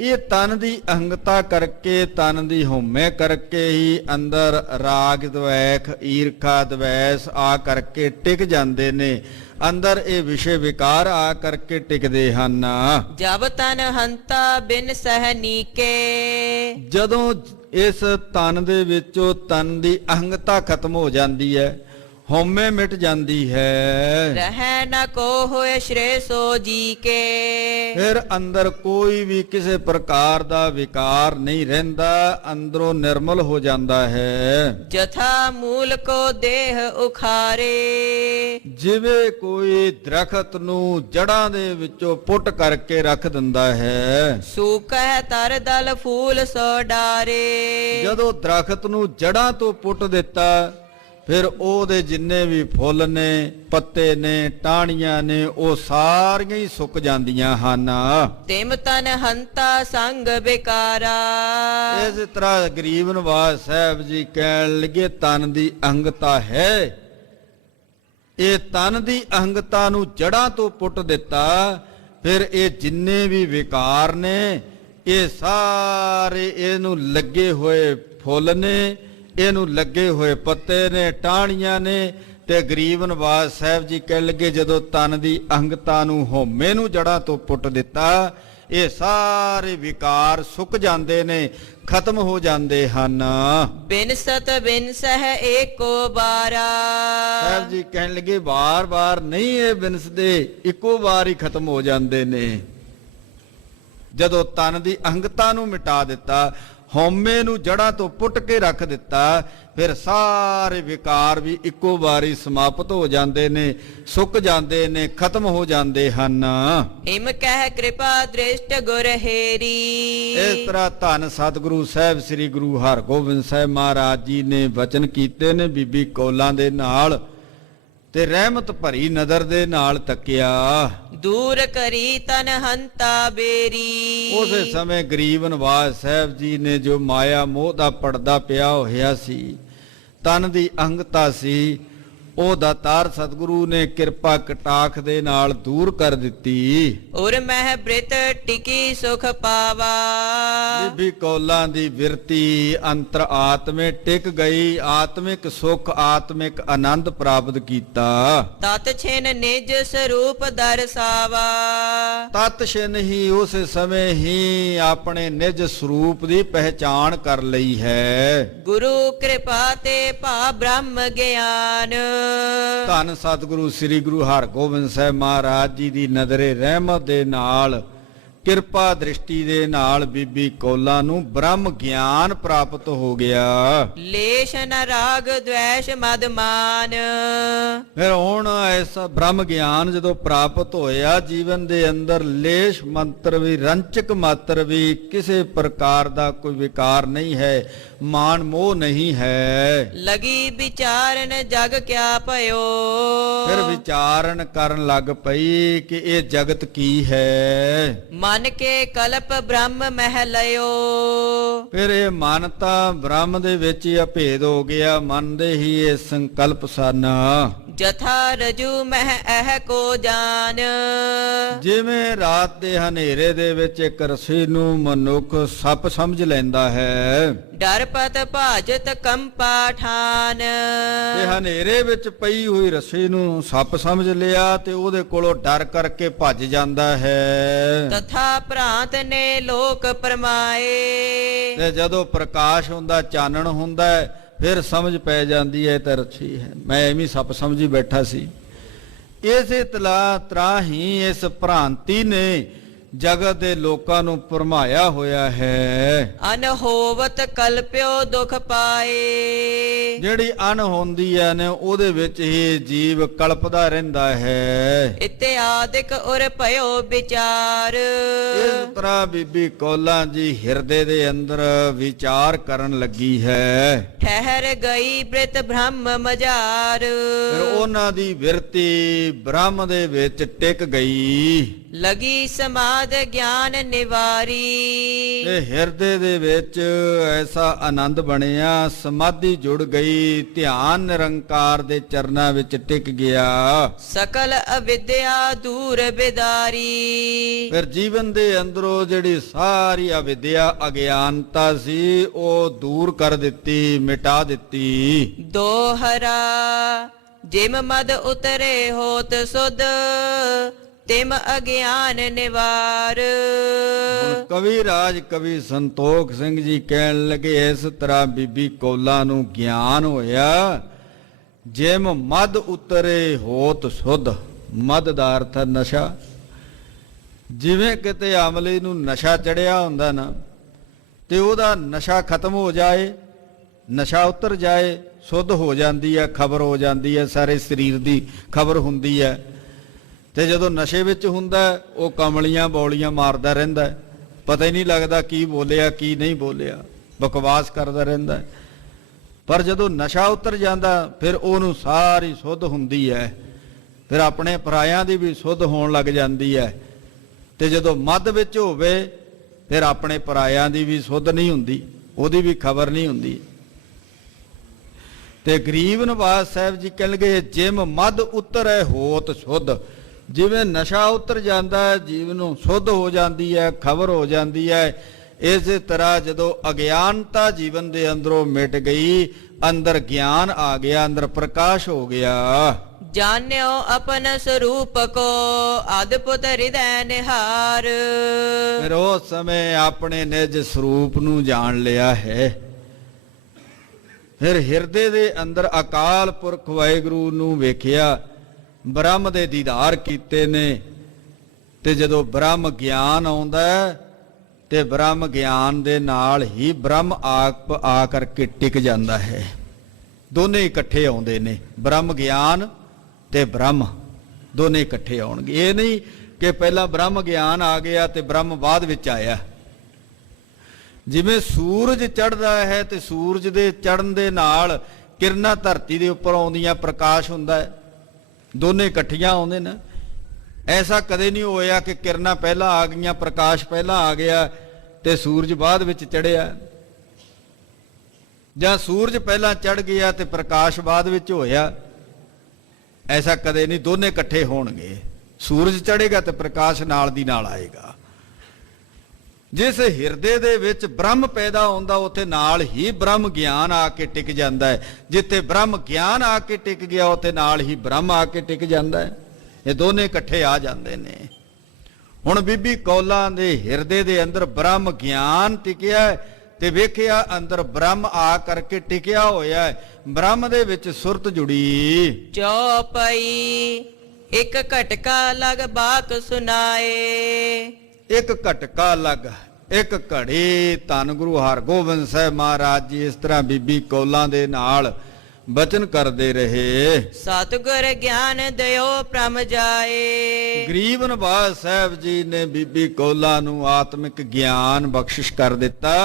ਇਹ ਤਨ ਦੀ ਅਹੰਗਤਾ ਕਰਕੇ, ਤਨ ਦੀ ਹਉਮੈ ਕਰਕੇ ਹੀ ਅੰਦਰ ਰਾਗ ਦ્વੈਖ ਈਰਖਾ ਦ્વੈਸ ਆ ਕਰਕੇ ਟਿਕ ਜਾਂਦੇ ਨੇ। ਅੰਦਰ ਇਹ ਵਿਸ਼ੇ ਵਿਕਾਰ ਆ ਕਰਕੇ ਟਿਕਦੇ ਹਨ। ਜਬ ਤਨ ਹੰਤਾ ਬਿਨ ਸਹਿ ਨੀਕੇ। ਜਦੋਂ ਇਸ ਤਨ ਦੇ ਵਿੱਚੋਂ ਤਨ ਦੀ ਅਹੰਗਤਾ ਖਤਮ ਹੋ ਜਾਂਦੀ ਹੈ, ਹਉਮੈ ਮਿਟ ਜਾਂਦੀ ਹੈ, ਰਹਿ ਨ ਕੋ ਹੋਏ ਸ਼੍ਰੇ ਸੋ ਜੀ ਕੇ। ਫਿਰ ਅੰਦਰ ਕੋਈ ਵੀ ਕਿਸੇ ਪ੍ਰਕਾਰ ਦਾ ਵਿਕਾਰ ਨਹੀਂ ਰਹਿੰਦਾ, ਅੰਦਰੋਂ ਨਿਰਮਲ ਹੋ ਜਾਂਦਾ ਹੈ। ਜਥਾ ਮੂਲ ਕੋ ਦੇਹ ਉਖਾਰੇ। ਜਿਵੇਂ ਕੋਈ ਦਰਖਤ ਨੂੰ ਜੜਾਂ ਦੇ ਵਿੱਚੋਂ ਪੁੱਟ ਕਰਕੇ ਰੱਖ ਦਿੰਦਾ ਹੈ, ਸੂਕਹਿ ਤਰ ਦਲ ਫੂਲ ਸੋ ਡਾਰੇ। ਜਦੋਂ ਦਰਖਤ ਨੂੰ ਜੜਾਂ ਤੋਂ ਪੁੱਟ ਦਿੱਤਾ ਫਿਰ ਉਹਦੇ ਜਿੰਨੇ ਵੀ ਫੁੱਲ ਨੇ, ਪੱਤੇ ਨੇ, ਟਾਹਣੀਆਂ ਨੇ, ਉਹ ਸਾਰੀਆਂ ਹੀ ਸੁੱਕ ਜਾਂਦੀਆਂ ਹਨ। ਤਿਮ ਤਨ ਹੰਤਾ ਸੰਗ ਬਿਕਾਰਾ। ਇਸ ਤਰ੍ਹਾਂ ਗਰੀਬ ਨਿਵਾਜ ਸਾਹਿਬ ਜੀ ਕਹਿਣ ਲੱਗੇ ਤਨ ਦੀ ਅਹੰਗਤਾ ਹੈ, ਇਹ ਤਨ ਦੀ ਅਹੰਗਤਾ ਨੂੰ ਜੜਾਂ ਤੋਂ ਪੁੱਟ ਦਿੱਤਾ, ਫਿਰ ਇਹ ਜਿੰਨੇ ਵੀ ਵਿਕਾਰ ਨੇ ਇਹ ਸਾਰੇ ਇਹਨੂੰ ਲੱਗੇ ਹੋਏ ਫੁੱਲ ਨੇ, ਇਹਨੂੰ ਲੱਗੇ ਹੋਏ ਪੱਤੇ ਨੇ, ਟਾਹਣੀਆਂ ਨੇ। ਤੇ ਗਰੀਬ ਨਿਵਾਜ ਸਾਹਿਬ ਜੀ ਕਹਿ ਲੱਗੇ ਜਦੋਂ ਤਨ ਦੀ ਅਹੰਗਤਾ ਨੂੰ ਹਉਮੈ ਨੂੰ ਜੜਾਂ ਤੋਂ ਪੁੱਟ ਦਿੱਤਾ, ਇਹ ਸਾਰੇ ਵਿਕਾਰ ਸੁੱਕ ਜਾਂਦੇ ਨੇ, ਖਤਮ ਹੋ ਜਾਂਦੇ ਹਨ। ਬਿਨ ਸਤ ਬਿਨ ਸਹਿ ਏਕੋ ਬਾਰਾ। ਸਾਹਿਬ ਜੀ ਕਹਿਣ ਲੱਗੇ ਵਾਰ-ਵਾਰ ਨਹੀਂ ਇਹ ਬਿਨਸਦੇ, ਇੱਕੋ ਵਾਰ ਹੀ ਖਤਮ ਹੋ ਜਾਂਦੇ ਨੇ। ਜਦੋਂ ਤਨ ਦੀ ਅਹੰਗਤਾ ਨੂੰ ਮਿਟਾ ਦਿੱਤਾ, ਹਉਮੈ ਨੂੰ ਜੜਾਂ ਤੋਂ ਪੁੱਟ ਕੇ ਰੱਖ ਦਿੱਤਾ, ਫਿਰ ਸਾਰੇ ਵਿਕਾਰ ਵੀ ਇੱਕੋ ਵਾਰੀ ਸਮਾਪਤ ਹੋ ਜਾਂਦੇ ਨੇ, ਸੁੱਕ ਜਾਂਦੇ ਨੇ, ਖਤਮ ਹੋ ਜਾਂਦੇ ਹਨ। ਇਮ ਕਹਿ ਕਿਰਪਾ ਦ੍ਰਿਸ਼ਟ ਗੁਰ ਹੇਰੀ। ਇਸ ਤਰ੍ਹਾਂ ਧੰਨ ਸਤਿਗੁਰੂ ਸਾਹਿਬ ਸ੍ਰੀ ਗੁਰੂ ਹਰਗੋਬਿੰਦ ਸਾਹਿਬ ਮਹਾਰਾਜ ਜੀ ਨੇ ਵਚਨ ਕੀਤੇ ਨੇ ਬੀਬੀ ਕੌਲਾਂ ਦੇ ਨਾਲ। ਤੇ ਰਹਿਮਤ ਭਰੀ ਨਜ਼ਰ ਦੇ ਨਾਲ ਤੱਕਿਆ। ਦੂਰ ਕਰੀ ਤਨ ਹੰਤਾ ਬੇਰੀ। ਉਸੇ ਸਮੇਂ ਗਰੀਬ ਨਿਵਾਜ ਸਾਹਿਬ ਜੀ ਨੇ ਜੋ ਮਾਇਆ ਮੋਹ ਦਾ ਪਰਦਾ ਪਿਆ ਹੋਇਆ ਸੀ, ਤਨ ਦੀ ਅੰਗਤਾ ਸੀ, ਉਹ ਦਾਤਾਰ ਸਤਿਗੁਰੂ ਨੇ ਕਿਰਪਾ ਕਟਾਖ ਦੇ ਨਾਲ ਦੂਰ ਕਰ ਦਿੱਤੀ। ਉਰ ਮਹਿ ਬ੍ਰਿਤ ਟਿਕੀ ਸੁਖ ਪਾਵਾ। ਬੀਬੀ ਕੌਲਾਂ ਦੀ ਬਿਰਤੀ ਅੰਤਰ ਆਤਮੇ ਟਿਕ ਗਈ, ਆਤਮਿਕ ਸੁਖ ਆਤਮਿਕ ਆਨੰਦ ਪ੍ਰਾਪਤ ਕੀਤਾ। ਤਤ ਛਿਨ ਨਿਜ ਸਰੂਪ ਦਰਸਾਵਾ। ਤਤ ਛਿਨ ਹੀ ਉਸੇ ਸਮੇਂ ਹੀ ਆਪਣੇ ਨਿਜ ਸਰੂਪ ਦੀ ਪਹਿਚਾਣ ਕਰ ਲਈ ਹੈ। ਗੁਰੂ ਕਿਰਪਾ ਤੇ ਭਾ ਬ੍ਰਹਮ ਗਿਆਨ। ਧੰਨ ਸਤਿਗੁਰੂ ਸ੍ਰੀ ਗੁਰੂ ਹਰਗੋਬਿੰਦ ਸਾਹਿਬ ਮਹਾਰਾਜ ਜੀ ਦੀ ਨਜ਼ਰੇ ਰਹਿਮਤ ਦੇ ਨਾਲ, ਕਿਰਪਾ ਦ੍ਰਿਸ਼ਟੀ ਦੇ ਨਾਲ ਬੀਬੀ ਕੌਲਾਂ ਨੂੰ ਬ੍ਰਹਮ ਗਿਆਨ ਪ੍ਰਾਪਤ ਹੋ ਗਿਆ। ਲੇਸ਼ ਨ ਰਾਗ ਦ્વੈਸ਼ ਮਦ ਮਾਨ। ਫਿਰ ਹੁਣ ਐਸਾ ਬ੍ਰਹਮ ਗਿਆਨ ਜਦੋਂ ਪ੍ਰਾਪਤ ਹੋਇਆ, ਜੀਵਨ ਦੇ ਅੰਦਰ ਲੇਸ਼ ਮੰਤਰ ਵੀ, ਰੰਚਕ ਮਾਤਰ ਵੀ, ਕਿਸੇ ਪ੍ਰਕਾਰ ਦਾ ਕੋਈ ਵਿਕਾਰ ਨਹੀਂ ਹੈ, ਮਾਨ ਮੋਹ ਨਹੀਂ ਹੈ। ਲਗੀ ਵਿਚਾਰਨ ਜਗ ਕਿਆ ਭਇਓ। ਫਿਰ ਵਿਚਾਰਨ ਕਰਨ ਲੱਗ ਪਈ ਕਿ ਇਹ ਜਗਤ ਕੀ ਹੈ। ਮਨ ਕੇ ਕਲਪ ਬ੍ਰਹਮ ਮਹਿ ਲਇਓ। ਫਿਰ ਇਹ ਮਨ ਤਾਂ ਬ੍ਰਹਮ ਦੇ ਵਿੱਚ ਹੀ ਅਭੇਦ ਹੋ ਗਿਆ, ਮਨ ਦੇ ਹੀ ਇਹ ਸੰਕਲਪ ਸਨ। ਜਥਾ ਰਜੂ ਮਹਿ ਇਹ ਕੋ ਜਾਨ। ਜਿਵੇਂ ਰਾਤ ਦੇ ਹਨੇਰੇ ਦੇ ਵਿੱਚ ਇੱਕ ਰੱਸੀ ਨੂੰ ਮਨੁੱਖ ਸੱਪ ਸਮਝ ਲੈਂਦਾ ਹੈ, ਡਰ ਪਤ ਭਾਜਤ ਕੰਪਾ ਠਾਨ। ਤੇ ਹਨੇਰੇ ਵਿੱਚ ਪਈ ਹੋਈ ਰੱਸੀ ਨੂੰ ਸੱਪ ਸਮਝ ਲਿਆ ਤੇ ਉਹਦੇ ਕੋਲੋਂ ਡਰ ਕਰਕੇ ਭੱਜ ਜਾਂਦਾ ਹੈ। ਤਥਾ ਭ੍ਰਾਂਤ ਨੇ ਲੋਕ ਪਰਮਾਏ। ਤੇ ਜਦੋਂ ਪ੍ਰਕਾਸ਼ ਹੁੰਦਾ, ਚਾਨਣ ਹੁੰਦਾ ਹੈ, ਫਿਰ ਸਮਝ ਪੈ ਜਾਂਦੀ ਹੈ ਤਾਂ ਰੱਸੀ ਹੈ, ਮੈਂ ਐਵੇਂ ਸੱਪ ਸਮਝੀ ਬੈਠਾ ਸੀ। ਇਸੇ ਤਰ੍ਹਾਂ ਹੀ ਇਸ ਭ੍ਰਾਂਤੀ ਨੇ ਜਗਤ ਦੇ ਲੋਕਾਂ ਨੂੰ ਭਰਮਾਇਆ ਹੋਇਆ ਹੈ। ਅਨਹੋਵਤ ਕਲਪਿਓ ਦੁਖ ਪਾਏ। ਜਿਹੜੀ ਅਣਹੋਂਦੀ ਹੈ ਨੇ ਉਹਦੇ ਵਿੱਚ ਹੀ ਜੀਵ ਕਲਪਦਾ ਰਹਿੰਦਾ ਹੈ। ਇਤਿਆਦਿਕ ਉਰ ਭਇਓ ਵਿਚਾਰ। ਇਸ ਤਰ੍ਹਾਂ ਬੀਬੀ ਕੌਲਾਂ ਜੀ ਹਿਰਦੇ ਦੇ ਅੰਦਰ ਵਿਚਾਰ ਕਰਨ ਲੱਗੀ ਹੈ। ਠਹਿਰ ਗਈ ਬ੍ਰਿਤ ਬ੍ਰਹਮ ਮਝਾਰ। ਫਿਰ ਉਹਨਾਂ ਦੀ ਬਿਰਤੀ ਬ੍ਰਹਮ ਦੇ ਵਿੱਚ ਟਿਕ ਗਈ। ਲਗੀ ਸਮਾਦ ਗਿਆਨ ਨਿਵਾਰੀ। ਤੇ ਹਿਰਦੇ ਦੇ ਵਿੱਚ ਐਸਾ ਆਨੰਦ ਬਣਿਆ, ਸਮਾਧੀ ਜੁੜ ਗਈ, ਧਿਆਨ ਨਿਰੰਕਾਰ ਦੇ ਚਰਨਾਂ ਵਿੱਚ ਟਿਕ ਗਿਆ। ਸਕਲ ਅਵਿਦਿਆ ਦੂਰ ਬਿਦਾਰੀ। ਫਿਰ ਜੀਵਨ ਦੇ ਅੰਦਰੋਂ ਜਿਹੜੀ ਸਾਰੀ ਅਵਿਦਿਆ ਅਗਿਆਨਤਾ ਸੀ ਉਹ ਦੂਰ ਕਰ ਦਿੱਤੀ, ਮਿਟਾ ਦਿੱਤੀ। ਦੋਹਰਾ ਜਿਮ ਮਦ ਉਤਰੇ ਹੋਤ ਸੁਧ। ਤਿਮ ਅਗਿਆਨ ਨਿਵਾਰ। ਹੁਣ ਕਵੀ ਰਾਜ ਕਵੀ ਸੰਤੋਖ ਸਿੰਘ ਜੀ ਕਹਿਣ ਲੱਗੇ, ਇਸ ਤਰ੍ਹਾਂ ਬੀਬੀ ਕੌਲਾਂ ਨੂੰ ਗਿਆਨ ਹੋਇਆ। ਜਿਮ ਮਦ ਉਤਰੇ ਹੋਤ ਸੁਧ। ਮਦ ਦਾ ਅਰਥ ਹੈ ਨਸ਼ਾ। ਜਿਵੇਂ ਕਿਤੇ ਅਮਲੇ ਨੂੰ ਨਸ਼ਾ ਚੜਿਆ ਹੁੰਦਾ ਨਾ, ਤੇ ਉਹਦਾ ਨਸ਼ਾ ਖਤਮ ਹੋ ਜਾਏ, ਨਸ਼ਾ ਉਤਰ ਜਾਏ, ਸੁੱਧ ਹੋ ਜਾਂਦੀ ਹੈ, ਖਬਰ ਹੋ ਜਾਂਦੀ ਹੈ, ਸਾਰੇ ਸਰੀਰ ਦੀ ਖਬਰ ਹੁੰਦੀ ਹੈ। ਤੇ ਜਦੋਂ ਨਸ਼ੇ ਵਿੱਚ ਹੁੰਦਾ ਉਹ ਕਮਲੀਆਂ ਬੌਲੀਆਂ ਮਾਰਦਾ ਰਹਿੰਦਾ, ਪਤਾ ਹੀ ਨਹੀਂ ਲੱਗਦਾ ਕੀ ਬੋਲਿਆ ਕੀ ਨਹੀਂ ਬੋਲਿਆ, ਬਕਵਾਸ ਕਰਦਾ ਰਹਿੰਦਾ। ਪਰ ਜਦੋਂ ਨਸ਼ਾ ਉਤਰ ਜਾਂਦਾ ਫਿਰ ਉਹਨੂੰ ਸਾਰੀ ਸੁੱਧ ਹੁੰਦੀ ਹੈ, ਫਿਰ ਆਪਣੇ ਪਰਾਇਆਂ ਦੀ ਵੀ ਸੁੱਧ ਹੋਣ ਲੱਗ ਜਾਂਦੀ ਹੈ। ਤੇ ਜਦੋਂ ਮੱਧ ਵਿੱਚ ਹੋਵੇ ਫਿਰ ਆਪਣੇ ਪਰਾਇਆਂ ਦੀ ਵੀ ਸੁੱਧ ਨਹੀਂ ਹੁੰਦੀ, ਉਹਦੀ ਵੀ ਖਬਰ ਨਹੀਂ ਹੁੰਦੀ। ਤੇ ਗਰੀਬ ਨਿਵਾਜ ਸਾਹਿਬ ਜੀ ਕਹਿਣਗੇ, ਜਿਮ ਮੱਧ ਉਤਰੈ ਹੋਤ ਸੁੱਧ। ਜਿਵੇਂ ਨਸ਼ਾ ਉਤਰ ਜਾਂਦਾ ਹੈ, ਜੀਵ ਨੂੰ ਸੁੱਧ ਹੋ ਜਾਂਦੀ ਹੈ, ਖਬਰ ਹੋ ਜਾਂਦੀ ਹੈ। ਇਸੇ ਤਰ੍ਹਾਂ ਜਦੋਂ ਅਗਿਆਨਤਾ ਜੀਵਨ ਦੇ ਅੰਦਰੋਂ ਮਿਟ ਗਈ, ਅੰਦਰ ਗਿਆਨ ਆ ਗਿਆ, ਅੰਦਰ ਪ੍ਰਕਾਸ਼ ਹੋ ਗਿਆ। ਜਾਣਿਓ ਆਪਨ ਸਰੂਪ ਕੋ ਅਦਭੁਤ ਹਿਰਦੈ ਨਿਹਾਰ। ਫਿਰ ਉਸ ਸਮੇਂ ਆਪਣੇ ਨਿਜ ਸਰੂਪ ਨੂੰ ਜਾਣ ਲਿਆ ਹੈ। ਫਿਰ ਹਿਰਦੇ ਦੇ ਅੰਦਰ ਅਕਾਲ ਪੁਰਖ ਵਾਹਿਗੁਰੂ ਨੂੰ ਵੇਖਿਆ, ਬ੍ਰਹਮ ਦੇ ਦੀਦਾਰ ਕੀਤੇ ਨੇ। ਤੇ ਜਦੋਂ ਬ੍ਰਹਮ ਗਿਆਨ ਆਉਂਦਾ ਤੇ ਬ੍ਰਹਮ ਗਿਆਨ ਦੇ ਨਾਲ ਹੀ ਬ੍ਰਹਮ ਆਪ ਆ ਕਰਕੇ ਟਿਕ ਜਾਂਦਾ ਹੈ। ਦੋਨੇ ਇਕੱਠੇ ਆਉਂਦੇ ਨੇ, ਬ੍ਰਹਮ ਗਿਆਨ ਤੇ ਬ੍ਰਹਮ ਦੋਨੇ ਇਕੱਠੇ ਆਉਣਗੇ। ਇਹ ਨਹੀਂ ਕਿ ਪਹਿਲਾਂ ਬ੍ਰਹਮ ਗਿਆਨ ਆ ਗਿਆ ਤੇ ਬ੍ਰਹਮ ਬਾਅਦ ਵਿੱਚ ਆਇਆ। ਜਿਵੇਂ ਸੂਰਜ ਚੜ੍ਹਦਾ ਹੈ ਤੇ ਸੂਰਜ ਦੇ ਚੜ੍ਹਨ ਦੇ ਨਾਲ ਕਿਰਨਾਂ ਧਰਤੀ ਦੇ ਉੱਪਰ ਆਉਂਦੀਆਂ, ਪ੍ਰਕਾਸ਼ ਹੁੰਦਾ ਹੈ। ਦੋਨੇ ਇਕੱਠੀਆਂ ਆਉਂਦੇ ਨੇ। ਐਸਾ ਕਦੇ ਨਹੀਂ ਹੋਇਆ ਕਿ ਕਿਰਨਾਂ ਪਹਿਲਾਂ ਆ ਗਈਆਂ, ਪ੍ਰਕਾਸ਼ ਪਹਿਲਾਂ ਆ ਗਿਆ ਤੇ ਸੂਰਜ ਬਾਅਦ ਵਿੱਚ ਚੜ੍ਹਿਆ, ਜਾਂ ਸੂਰਜ ਪਹਿਲਾਂ ਚੜ੍ਹ ਗਿਆ ਤੇ ਪ੍ਰਕਾਸ਼ ਬਾਅਦ ਵਿੱਚ ਹੋਇਆ। ਐਸਾ ਕਦੇ ਨਹੀਂ, ਦੋਨੇ ਇਕੱਠੇ ਹੋਣਗੇ। ਸੂਰਜ ਚੜ੍ਹੇਗਾ ਤੇ ਪ੍ਰਕਾਸ਼ ਨਾਲ ਦੀ ਨਾਲ ਆਏਗਾ। ਜਿਸ ਹਿਰਦੇ ਦੇ ਵਿੱਚ ਬ੍ਰਹਮ ਪੈਦਾ ਹੁੰਦਾ ਉੱਥੇ ਨਾਲ ਹੀ ਬ੍ਰਹਮ ਗਿਆਨ ਆ ਕੇ ਟਿਕ ਜਾਂਦਾ ਹੈ। ਜਿੱਥੇ ਬ੍ਰਹਮ ਗਿਆਨ ਆ ਕੇ ਟਿਕ ਗਿਆ ਉੱਥੇ ਨਾਲ ਹੀ ਬ੍ਰਹਮ ਆ ਕੇ ਟਿਕ ਜਾਂਦਾ ਹੈ। ਇਹ ਦੋਨੇ ਇਕੱਠੇ ਆ ਜਾਂਦੇ ਨੇ। ਹੁਣ ਬੀਬੀ ਕੌਲਾਂ ਦੇ ਹਿਰਦੇ ਦੇ ਅੰਦਰ ਬ੍ਰਹਮ ਗਿਆਨ ਟਿਕਿਆ ਤੇ ਵੇਖਿਆ ਅੰਦਰ ਬ੍ਰਹਮ ਆ ਕਰਕੇ ਟਿਕਿਆ ਹੋਇਆ ਹੈ। ਬ੍ਰਹਮ ਦੇ ਵਿੱਚ ਸੁਰਤ ਜੁੜੀ। ਚੌਪਈ ਇੱਕ ਘਟਕਾ ਲਗ ਬਾਕ ਸੁਨਾਏ। ਇੱਕ ਘਟਕਾ ਲੱਗ, ਇੱਕ ਘੜੀ। ਧੰਨ ਗੁਰੂ ਹਰਗੋਬਿੰਦ ਸਾਹਿਬ ਮਹਾਰਾਜ ਜੀ ਇਸ ਤਰ੍ਹਾਂ ਬੀਬੀ ਕੌਲਾਂ ਦੇ ਨਾਲ ਬਚਨ ਕਰਦੇ ਰਹੇ। ਸਤਿਗੁਰ ਗਿਆਨ ਦਿਓ ਪ੍ਰਮ ਜਾਏ। ਗਰੀਬ ਨਿਵਾਜ ਸਾਹਿਬ ਜੀ ਨੇ ਬੀਬੀ ਕੌਲਾਂ ਨੂੰ ਆਤਮਿਕ ਗਿਆਨ ਬਖਸ਼ਿਸ਼ ਕਰ ਦਿੱਤਾ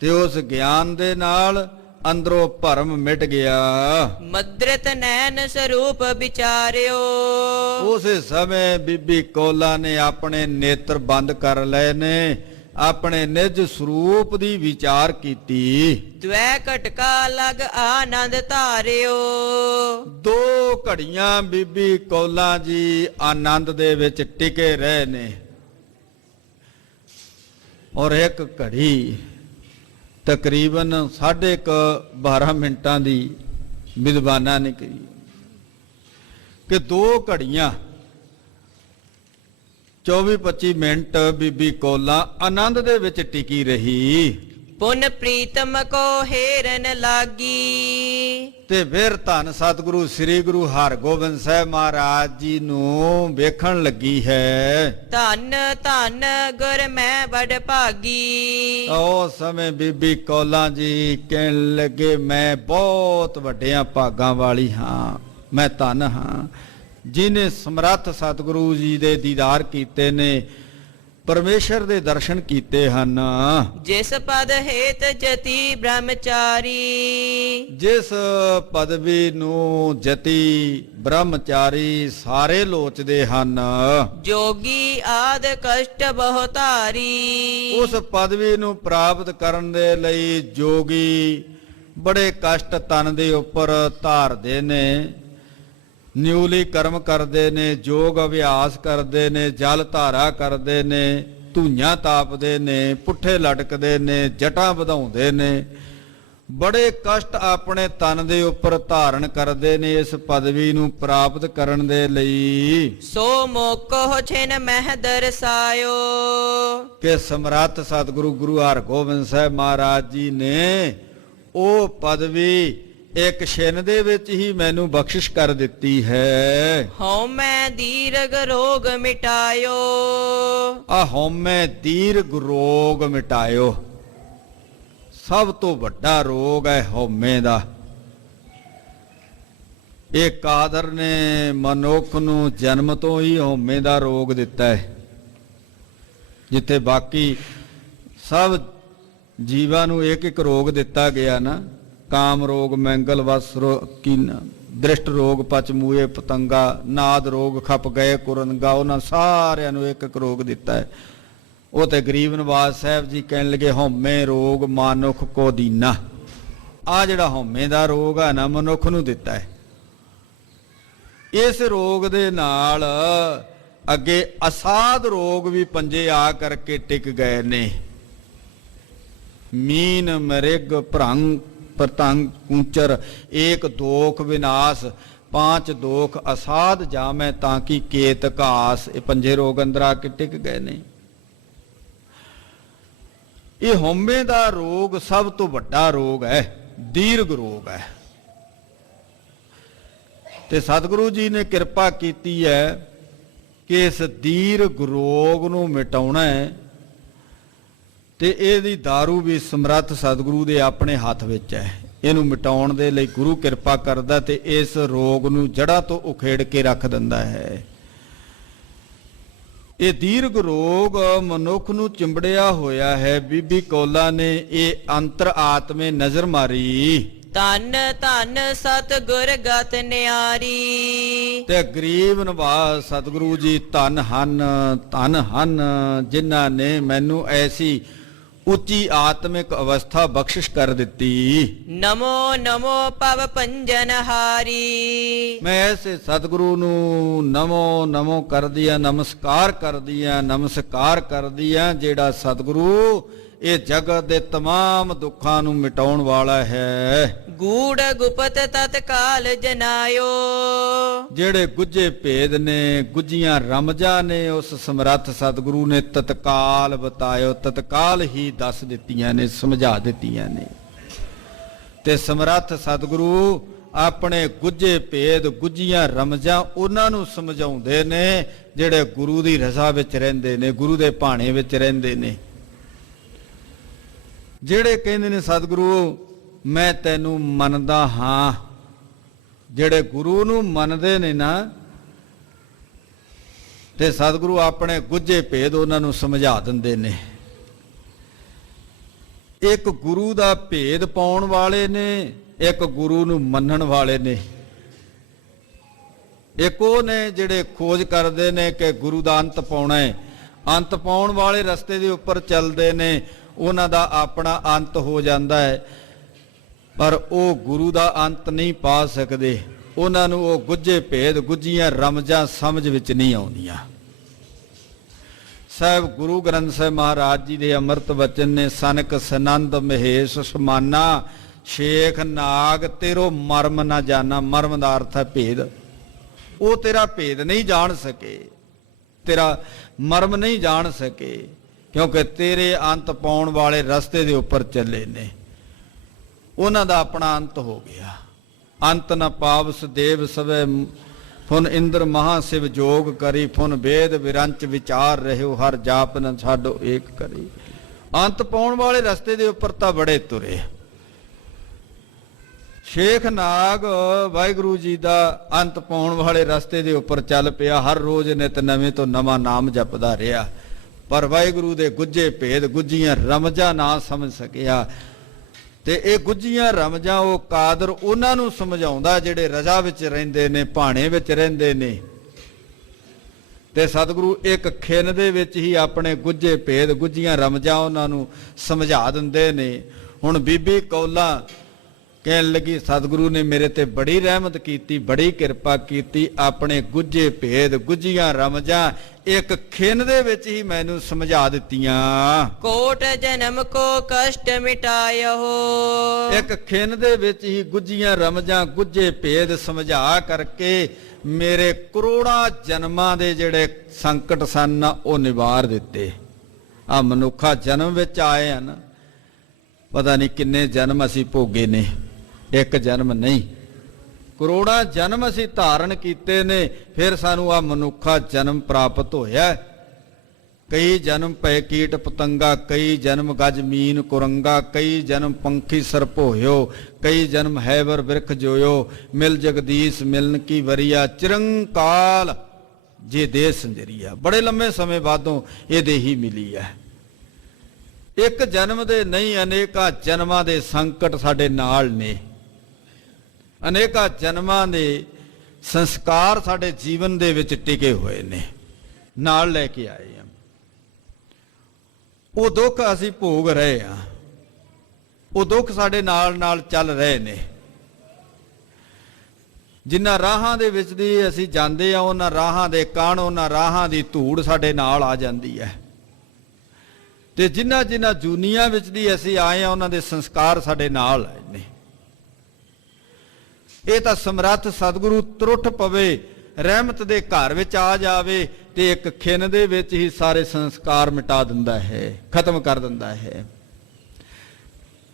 ਤੇ ਉਸ ਗਿਆਨ ਦੇ ਨਾਲ ਅੰਦਰੋਂ ਭਰਮ ਮਿਟ ਗਿਆ। ਮਦਰਤ ਨੈਣ ਸਰੂਪ ਵਿਚਾਰਿਓ। ਉਸੇ ਸਮੇਂ ਬੀਬੀ ਕੌਲਾਂ ਨੇ ਆਪਣੇ ਨੇਤਰ ਬੰਦ ਕਰ ਲਏ ਨੇ, ਆਪਣੇ ਨਿਜ ਸਰੂਪ ਦੀ ਵਿਚਾਰ ਕੀਤੀ। ਦ્વੈ ਘਟਕਾ ਲਗ ਆਨੰਦ ਧਾਰਿਓ। ਦੋ ਘੜੀਆਂ ਬੀਬੀ ਕੌਲਾਂ ਜੀ ਆਨੰਦ ਦੇ ਵਿੱਚ ਟਿਕੇ ਰਹੇ ਨੇ, ਔਰ ਇੱਕ ਘੜੀ ਤਕਰੀਬਨ 12:30 ਮਿੰਟਾਂ ਦੀ ਵਿਦਵਾਨਾਂ ਨੇ ਕਹੀ ਕਿ ਦੋ ਘੜੀਆਂ 24-25 ਮਿੰਟ ਬੀਬੀ ਕੌਲਾਂ ਆਨੰਦ ਦੇ ਵਿੱਚ ਟਿਕੀ ਰਹੀ। ਪੁਨ ਪ੍ਰੀਤਮ ਕੋ ਹੇਰਨ ਲਾਗੀ। ਤੇ ਫਿਰ ਧੰਨ ਸਤਿਗੁਰੂ ਸ੍ਰੀ ਗੁਰੂ ਹਰਗੋਬਿੰਦ ਸਾਹਿਬ ਮਹਾਰਾਜ ਜੀ ਨੂੰ ਵੇਖਣ ਲੱਗੀ ਹੈ। ਧੰਨ ਧੰਨ ਗੁਰ ਮੈਂ ਬੜ ਭਾਗੀ। ਉਸ ਸਮੇਂ ਬੀਬੀ ਕੌਲਾਂ ਜੀ ਕਹਿਣ ਲੱਗੇ, ਮੈਂ ਬਹੁਤ ਵੱਡਿਆਂ ਭਾਗਾਂ ਵਾਲੀ ਹਾਂ, ਮੈਂ ਧੰਨ ਹਾਂ ਜਿਹਨੇ ਸਮਰੱਥ ਸਤਿਗੁਰੂ ਜੀ ਦੇ ਦੀਦਾਰ ਕੀਤੇ ਨੇ, ਪਰਮੇਸ਼ਰ ਦੇ ਦਰਸ਼ਨ ਕੀਤੇ ਹਨ। ਜਿਸ ਪਦ ਹੇਤ ਜਤੀ ਬ੍ਰਹਮਚਾਰੀ। ਜਿਸ ਪਦਵੀ ਨੂੰ ਜਤੀ ਬ੍ਰਹਮਚਾਰੀ ਸਾਰੇ ਲੋਚਦੇ ਹਨ। ਜੋਗੀ ਆਦ ਕਸ਼ਟ ਬਹੁਤਾਰੀ। ਉਸ ਪਦਵੀ ਨੂੰ ਪ੍ਰਾਪਤ ਕਰਨ ਦੇ ਲਈ ਜੋਗੀ ਬੜੇ ਕਸ਼ਟ ਤਨ ਦੇ ਉੱਪਰ ਧਾਰਦੇ ਨੇ, ਨਿਊਲੀ ਕਰਮ ਕਰਦੇ ਨੇ, ਯੋਗ ਅਭਿਆਸ ਕਰਦੇ ਨੇ, ਜਲ ਧਾਰਾ ਕਰਦੇ ਨੇ, ਧੂਈਆਂ ਤਾਪਦੇ ਨੇ, ਪੁੱਠੇ ਲਟਕਦੇ ਨੇ, ਜਟਾਂ ਵਧਾਉਂਦੇ ਨੇ, ਬੜੇ ਕਸ਼ਟ ਆਪਣੇ ਤਨ ਦੇ ਉੱਪਰ ਧਾਰਨ ਕਰਦੇ ਨੇ ਇਸ ਪਦਵੀ ਨੂੰ ਪ੍ਰਾਪਤ ਕਰਨ ਦੇ ਲਈ। ਸੋ ਮੋਕੋ ਛਿਨ ਮਹਿ ਦਰਸਾਇਓ। ਕਿ ਸਮਰੱਥ ਸਤਿਗੁਰੂ ਗੁਰੂ ਹਰਗੋਬਿੰਦ ਸਾਹਿਬ ਮਹਾਰਾਜ ਜੀ ਨੇ ਉਹ ਪਦਵੀ ਇੱਕ ਛਿਨ ਦੇ ਵਿੱਚ ਹੀ ਮੈਨੂੰ ਬਖਸ਼ਿਸ਼ ਕਰ ਦਿੱਤੀ ਹੈ। ਹਉਮੈ ਦੀਰਘ ਰੋਗ ਮਿਟਾਇਓ। ਆ ਹਉਮੈ ਦੀਰਘ ਰੋਗ ਮਿਟਾਇਓ। ਸਭ ਤੋਂ ਵੱਡਾ ਰੋਗ ਹੈ ਹਉਮੈ ਦਾ। ਇਹ ਕਾਦਰ ਨੇ ਮਨੁੱਖ ਨੂੰ ਜਨਮ ਤੋਂ ਹੀ ਹਉਮੈ ਦਾ ਰੋਗ ਦਿੱਤਾ ਹੈ। ਜਿੱਥੇ ਬਾਕੀ ਸਭ ਜੀਵਾਂ ਨੂੰ ਇੱਕ ਇੱਕ ਰੋਗ ਦਿੱਤਾ ਗਿਆ ਨਾ, ਕਾਮ ਰੋਗ, ਮੈਂਗਲ ਵਸ ਕੀਨਾ, ਦ੍ਰਿਸ਼ਟ ਰੋਗ, ਪਚ ਮੂਏ ਪਤੰਗਾ, ਨਾਦ ਰੋਗ, ਖਪ ਗਏ ਕੁਰੰਗਾ, ਉਹਨਾਂ ਸਾਰਿਆਂ ਨੂੰ ਇੱਕ ਇੱਕ ਰੋਗ ਦਿੱਤਾ ਹੈ। ਉਹ ਤੇ ਗਰੀਬ ਨਿਵਾਜ ਸਾਹਿਬ ਜੀ ਕਹਿਣ ਲੱਗੇ, ਹਉਮੈ ਰੋਗ ਮਨੁੱਖ ਕੋ ਦੀਨਾ। ਆ ਜਿਹੜਾ ਹਉਮੈ ਦਾ ਰੋਗ ਹੈ ਨਾ, ਮਨੁੱਖ ਨੂੰ ਦਿੱਤਾ ਹੈ। ਇਸ ਰੋਗ ਦੇ ਨਾਲ ਅੱਗੇ ਅਸਾਧ ਰੋਗ ਵੀ ਪੰਜੇ ਆ ਕਰਕੇ ਟਿਕ ਗਏ ਨੇ। ਮੀਨ ਮ੍ਰਿਗ ਭ੍ਰੰਗ ਪਤੰਗ ਕੂਚਰ, ਏਕ ਦੋਖ ਵਿਨਾਸ਼, 5 ਦੋਖ ਅਸਾਧ ਜਾਮੈ ਤਾਂ ਕੀ ਕੇਤ ਘਾਸ। ਇਹ ਪੰਜੇ ਰੋਗ ਅੰਦਰ ਆ ਕੇ ਟਿਕ ਗਏ ਨੇ। ਇਹ ਹਉਮੈ ਦਾ ਰੋਗ ਸਭ ਤੋਂ ਵੱਡਾ ਰੋਗ ਹੈ, ਦੀਰਘ ਰੋਗ ਹੈ। ਤੇ ਸਤਿਗੁਰੂ ਜੀ ਨੇ ਕਿਰਪਾ ਕੀਤੀ ਹੈ ਕਿ ਇਸ ਦੀਰਘ ਰੋਗ ਨੂੰ ਮਿਟਾਉਣਾ ਹੈ ਤੇ ਇਹਦੀ ਦਾਰੂ ਵੀ ਸਮਰੱਥ ਸਤਿਗੁਰੂ ਦੇ ਆਪਣੇ ਹੱਥ ਵਿੱਚ ਹੈ। ਇਹਨੂੰ ਮਿਟਾਉਣ ਦੇ ਲਈ ਗੁਰੂ ਕਿਰਪਾ ਕਰਦਾ ਤੇ ਇਸ ਰੋਗ ਨੂੰ ਜੜ੍ਹਾਂ ਤੋਂ ਉਖੇੜ ਕੇ ਰੱਖ ਦਿੰਦਾ ਹੈ। ਇਹ ਦੀਰਘ ਰੋਗ ਮਨੁੱਖ ਨੂੰ ਚਿੰਬੜਿਆ ਹੋਇਆ ਹੈ। ਬੀਬੀ ਕੌਲਾਂ ਨੇ ਇਹ ਅੰਤਰ ਆਤਮੇ ਨਜ਼ਰ ਮਾਰੀ। ਧੰਨ ਧੰਨ ਸਤਿਗੁਰ ਗਤ ਨਿਆਰੀ। ਤੇ ਗਰੀਬ ਨਿਵਾਸ ਸਤਿਗੁਰੂ ਜੀ ਧੰਨ ਹਨ ਜਿਨ੍ਹਾਂ ਨੇ ਮੈਨੂੰ ਐਸੀ ਉੱਚੀ ਆਤਮਿਕ ਅਵਸਥਾ ਬਖਸ਼ਿਸ਼ ਕਰ ਦਿੱਤੀ। ਨਮੋ ਨਮੋ ਪਵ ਭੰਜਨ ਹਾਰੀ। ਮੈਂ ਐਸੇ ਸਤਿਗੁਰੂ ਨੂੰ ਨਮੋ ਕਰਦੀ ਆ, ਨਮਸਕਾਰ ਕਰਦੀ ਆ ਜਿਹੜਾ ਸਤਿਗੁਰੂ ਇਹ ਜਗਤ ਦੇ तमाम ਦੁੱਖਾਂ ਨੂੰ ਮਿਟਾਉਣ ਵਾਲਾ ਹੈ। ਗੂੜ ਗੁਪਤ ਤਤਕਾਲ ਜਨਾਇਓ। ਜਿਹੜੇ ਗੁੱਝੇ ਭੇਦ ਨੇ, ਗੁੱਝੀਆਂ ਰਮਜਾਂ ਨੇ, ਉਸ ਸਮਰੱਥ ਸਤਿਗੁਰੂ ਨੇ ਤਤਕਾਲ ਬਤਾਇਓ, ਤਤਕਾਲ ਹੀ ਦੱਸ ਦਿੱਤੀਆਂ ਨੇ, ਸਮਝਾ ਦਿੱਤੀਆਂ ਨੇ। ਤੇ ਸਮਰੱਥ ਸਤਿਗੁਰੂ ਆਪਣੇ ਗੁੱਝੇ ਭੇਦ, ਗੁੱਝੀਆਂ ਰਮਜਾਂ ਉਹਨਾਂ ਨੂੰ ਸਮਝਾਉਂਦੇ ਨੇ ਜਿਹੜੇ ਗੁਰੂ ਦੀ ਰਜ਼ਾ ਵਿੱਚ ਰਹਿੰਦੇ ਨੇ, ਗੁਰੂ ਦੇ ਭਾਣੇ ਵਿੱਚ ਰਹਿੰਦੇ ਨੇ। ਜਿਹੜੇ ਕਹਿੰਦੇ ਨੇ ਸਤਿਗੁਰੂ ਮੈਂ ਤੈਨੂੰ ਮੰਨਦਾ ਹਾਂ, ਜਿਹੜੇ ਗੁਰੂ ਨੂੰ ਮੰਨਦੇ ਨੇ ਨਾ, ਤੇ ਸਤਿਗੁਰੂ ਆਪਣੇ ਗੁੱਝੇ ਭੇਦ ਉਹਨਾਂ ਨੂੰ ਸਮਝਾ ਦਿੰਦੇ ਨੇ। ਇੱਕ ਗੁਰੂ ਦਾ ਭੇਦ ਪਾਉਣ ਵਾਲੇ ਨੇ, ਇੱਕ ਗੁਰੂ ਨੂੰ ਮੰਨਣ ਵਾਲੇ ਨੇ। ਇੱਕ ਉਹ ਨੇ ਜਿਹੜੇ ਖੋਜ ਕਰਦੇ ਨੇ ਕਿ ਗੁਰੂ ਦਾ ਅੰਤ ਪਾਉਣਾ ਹੈ। ਅੰਤ ਪਾਉਣ ਵਾਲੇ ਰਸਤੇ ਦੇ ਉੱਪਰ ਚੱਲਦੇ ਨੇ, ਉਹਨਾਂ ਦਾ ਆਪਣਾ ਅੰਤ ਹੋ ਜਾਂਦਾ ਹੈ, ਪਰ ਉਹ ਗੁਰੂ ਦਾ ਅੰਤ ਨਹੀਂ ਪਾ ਸਕਦੇ। ਉਹਨਾਂ ਨੂੰ ਉਹ ਗੁੱਝੇ ਭੇਦ, ਗੁੱਝੀਆਂ ਰਮਜਾਂ ਸਮਝ ਵਿੱਚ ਨਹੀਂ ਆਉਂਦੀਆਂ। ਸਾਹਿਬ ਗੁਰੂ ਗ੍ਰੰਥ ਸਾਹਿਬ ਮਹਾਰਾਜ ਜੀ ਦੇ ਅੰਮ੍ਰਿਤ ਵਚਨ ਨੇ, ਸਨਕ ਸਨੰਦ ਮਹੇਸ਼ ਸਮਾਨਾ ਸ਼ੇਖ ਨਾਗ ਤੇਰੋ ਮਰਮ ਨਾ ਜਾਣਾ। ਮਰਮ ਦਾ ਅਰਥ ਹੈ ਭੇਦ। ਉਹ ਤੇਰਾ ਭੇਦ ਨਹੀਂ ਜਾਣ ਸਕੇ, ਤੇਰਾ ਮਰਮ ਨਹੀਂ ਜਾਣ ਸਕੇ, ਕਿਉਂਕਿ ਤੇਰੇ ਅੰਤ ਪਾਉਣ ਵਾਲੇ ਰਸਤੇ ਦੇ ਉੱਪਰ ਚੱਲੇ ਨੇ। ਉਹਨਾਂ ਦਾ ਆਪਣਾ ਅੰਤ ਹੋ ਗਿਆ। ਅੰਤ ਨ ਪਾਵਸ ਦੇਵ ਸਵੇ ਫੁਨ ਇੰਦਰ ਮਹਾ ਸਿਵ ਜੋਗ ਕਰੀ। ਫੁਨ ਵੇਦ ਵਿਰੰਚ ਵਿਚਾਰ ਰਹਿਓ ਹਰ ਜਾਪ ਨ ਛਾਡੋ ਏਕ ਕਰੀ। ਅੰਤ ਪਾਉਣ ਵਾਲੇ ਰਸਤੇ ਦੇ ਉੱਪਰ ਤਾਂ ਬੜੇ ਤੁਰੇ। ਸ਼ੇਖ ਨਾਗ ਵਾਹਿਗੁਰੂ ਜੀ ਦਾ ਅੰਤ ਪਾਉਣ ਵਾਲੇ ਰਸਤੇ ਦੇ ਉੱਪਰ ਚੱਲ ਪਿਆ। ਹਰ ਰੋਜ਼ ਨਿਤ ਨਵੇਂ ਤੋਂ ਨਵਾਂ ਨਾਮ ਜਪਦਾ ਰਿਹਾ, ਪਰ ਵਾਹਿਗੁਰੂ ਦੇ ਗੁੱਝੇ ਭੇਦ, ਗੁੱਝੀਆਂ ਰਮਜਾਂ ਨਾ ਸਮਝ ਸਕਿਆ। ਤੇ ਇਹ ਗੁੱਝੀਆਂ ਰਮਜਾਂ ਉਹ ਕਾਦਰ ਉਹਨਾਂ ਨੂੰ ਸਮਝਾਉਂਦਾ ਜਿਹੜੇ ਰਜ਼ਾ ਵਿੱਚ ਰਹਿੰਦੇ ਨੇ, ਭਾਣੇ ਵਿੱਚ ਰਹਿੰਦੇ ਨੇ। ਤੇ ਸਤਿਗੁਰੂ ਇੱਕ ਖਿੰਨ ਦੇ ਵਿੱਚ ਹੀ ਆਪਣੇ ਗੁੱਝੇ ਭੇਦ, ਗੁੱਝੀਆਂ ਰਮਜਾਂ ਉਹਨਾਂ ਨੂੰ ਸਮਝਾ ਦਿੰਦੇ ਨੇ। ਹੁਣ ਬੀਬੀ ਕੌਲਾ ਕਹਿਣ ਲੱਗੀ ਸਤਿਗੁਰੂ ਨੇ ਮੇਰੇ ਤੇ ਬੜੀ ਰਹਿਮਤ ਕੀਤੀ, ਬੜੀ ਕਿਰਪਾ ਕੀਤੀ, ਆਪਣੇ ਗੁੱਝੇ ਭੇਦ, ਗੁੱਝੀਆਂ ਰਮਜਾਂ ਇੱਕ ਖਿੰਨ ਦੇ ਵਿੱਚ ਹੀ ਮੈਨੂੰ ਸਮਝਾ ਦਿੱਤੀਆਂ। ਕੋਟ ਜਨਮ ਕੋ ਕਸ਼ਟ ਮਿਟਾਇਓ। ਇੱਕ ਖਿੰਨ ਦੇ ਵਿੱਚ ਹੀ ਗੁੱਝੀਆਂ ਰਮਜਾਂ, ਗੁੱਝੇ ਭੇਦ ਸਮਝਾ ਕਰਕੇ ਮੇਰੇ ਕਰੋੜਾਂ ਜਨਮਾਂ ਦੇ ਜਿਹੜੇ ਸੰਕਟ ਸਨ ਉਹ ਨਿਵਾਰ ਦਿੱਤੇ। ਆ ਮਨੁੱਖਾ ਜਨਮ ਵਿੱਚ ਆਏ ਹਨ, ਪਤਾ ਨਹੀਂ ਕਿੰਨੇ ਜਨਮ ਅਸੀਂ ਭੋਗੇ ਨੇ, ਇੱਕ ਜਨਮ ਨਹੀਂ, ਕਰੋੜਾਂ ਜਨਮ ਅਸੀਂ ਧਾਰਨ ਕੀਤੇ ਨੇ, ਫਿਰ ਸਾਨੂੰ ਆ ਮਨੁੱਖਾ ਜਨਮ ਪ੍ਰਾਪਤ ਹੋਇਆ। ਕਈ ਜਨਮ ਪਏ ਕੀਟ ਪਤੰਗਾ, ਕਈ ਜਨਮ ਗਜ ਮੀਨ ਕੁਰੰਗਾ, ਕਈ ਜਨਮ ਪੰਖੀ ਸਰਪ ਹੋਇਓ, ਕਈ ਜਨਮ ਹੈਵਰ ਬਿਰਖ ਜੋਇਓ। ਮਿਲ ਜਗਦੀਸ਼ ਮਿਲਨ ਕੀ ਵਰੀਆ, ਚਿਰੰਕਾਲ ਜੇ ਦੇ ਸੰਜਰੀਆ। ਬੜੇ ਲੰਮੇ ਸਮੇਂ ਬਾਅਦੋਂ ਇਹ ਦੇਹੀ ਮਿਲੀ ਹੈ। ਇੱਕ ਜਨਮ ਦੇ ਨਹੀਂ, ਅਨੇਕਾਂ ਜਨਮਾਂ ਦੇ ਸੰਕਟ ਸਾਡੇ ਨਾਲ ਨੇ। ਅਨੇਕਾਂ ਜਨਮਾਂ ਦੇ ਸੰਸਕਾਰ ਸਾਡੇ ਜੀਵਨ ਦੇ ਵਿੱਚ ਟਿਕੇ ਹੋਏ ਨੇ, ਨਾਲ ਲੈ ਕੇ ਆਏ ਹਾਂ। ਉਹ ਦੁੱਖ ਅਸੀਂ ਭੋਗ ਰਹੇ ਹਾਂ, ਉਹ ਦੁੱਖ ਸਾਡੇ ਨਾਲ ਨਾਲ ਚੱਲ ਰਹੇ ਨੇ। ਜਿਨ੍ਹਾਂ ਰਾਹਾਂ ਦੇ ਵਿੱਚ ਦੀ ਅਸੀਂ ਜਾਂਦੇ ਆ, ਉਹਨਾਂ ਰਾਹਾਂ ਦੇ ਕਣ, ਉਹਨਾਂ ਰਾਹਾਂ ਦੀ ਧੂੜ ਸਾਡੇ ਨਾਲ ਆ ਜਾਂਦੀ ਹੈ। ਤੇ ਜਿਨ੍ਹਾਂ ਜਿਨ੍ਹਾਂ ਜੂਨੀਆਂ ਵਿੱਚ ਦੀ ਅਸੀਂ ਆਏ ਆ, ਉਹਨਾਂ ਦੇ ਸੰਸਕਾਰ ਸਾਡੇ ਨਾਲ ਆਏ ਨੇ। ਇਹ ਤਾਂ ਸਮਰੱਥ ਸਤਿਗੁਰੂ ਤਰੁੱਠ ਪਵੇ, ਰਹਿਮਤ ਦੇ ਘਰ ਵਿੱਚ ਆ ਜਾਵੇ ਤੇ ਇੱਕ ਖਿੰਨ ਦੇ ਵਿੱਚ ਹੀ ਸਾਰੇ ਸੰਸਕਾਰ ਮਿਟਾ ਦਿੰਦਾ ਹੈ, ਖਤਮ ਕਰ ਦਿੰਦਾ ਹੈ।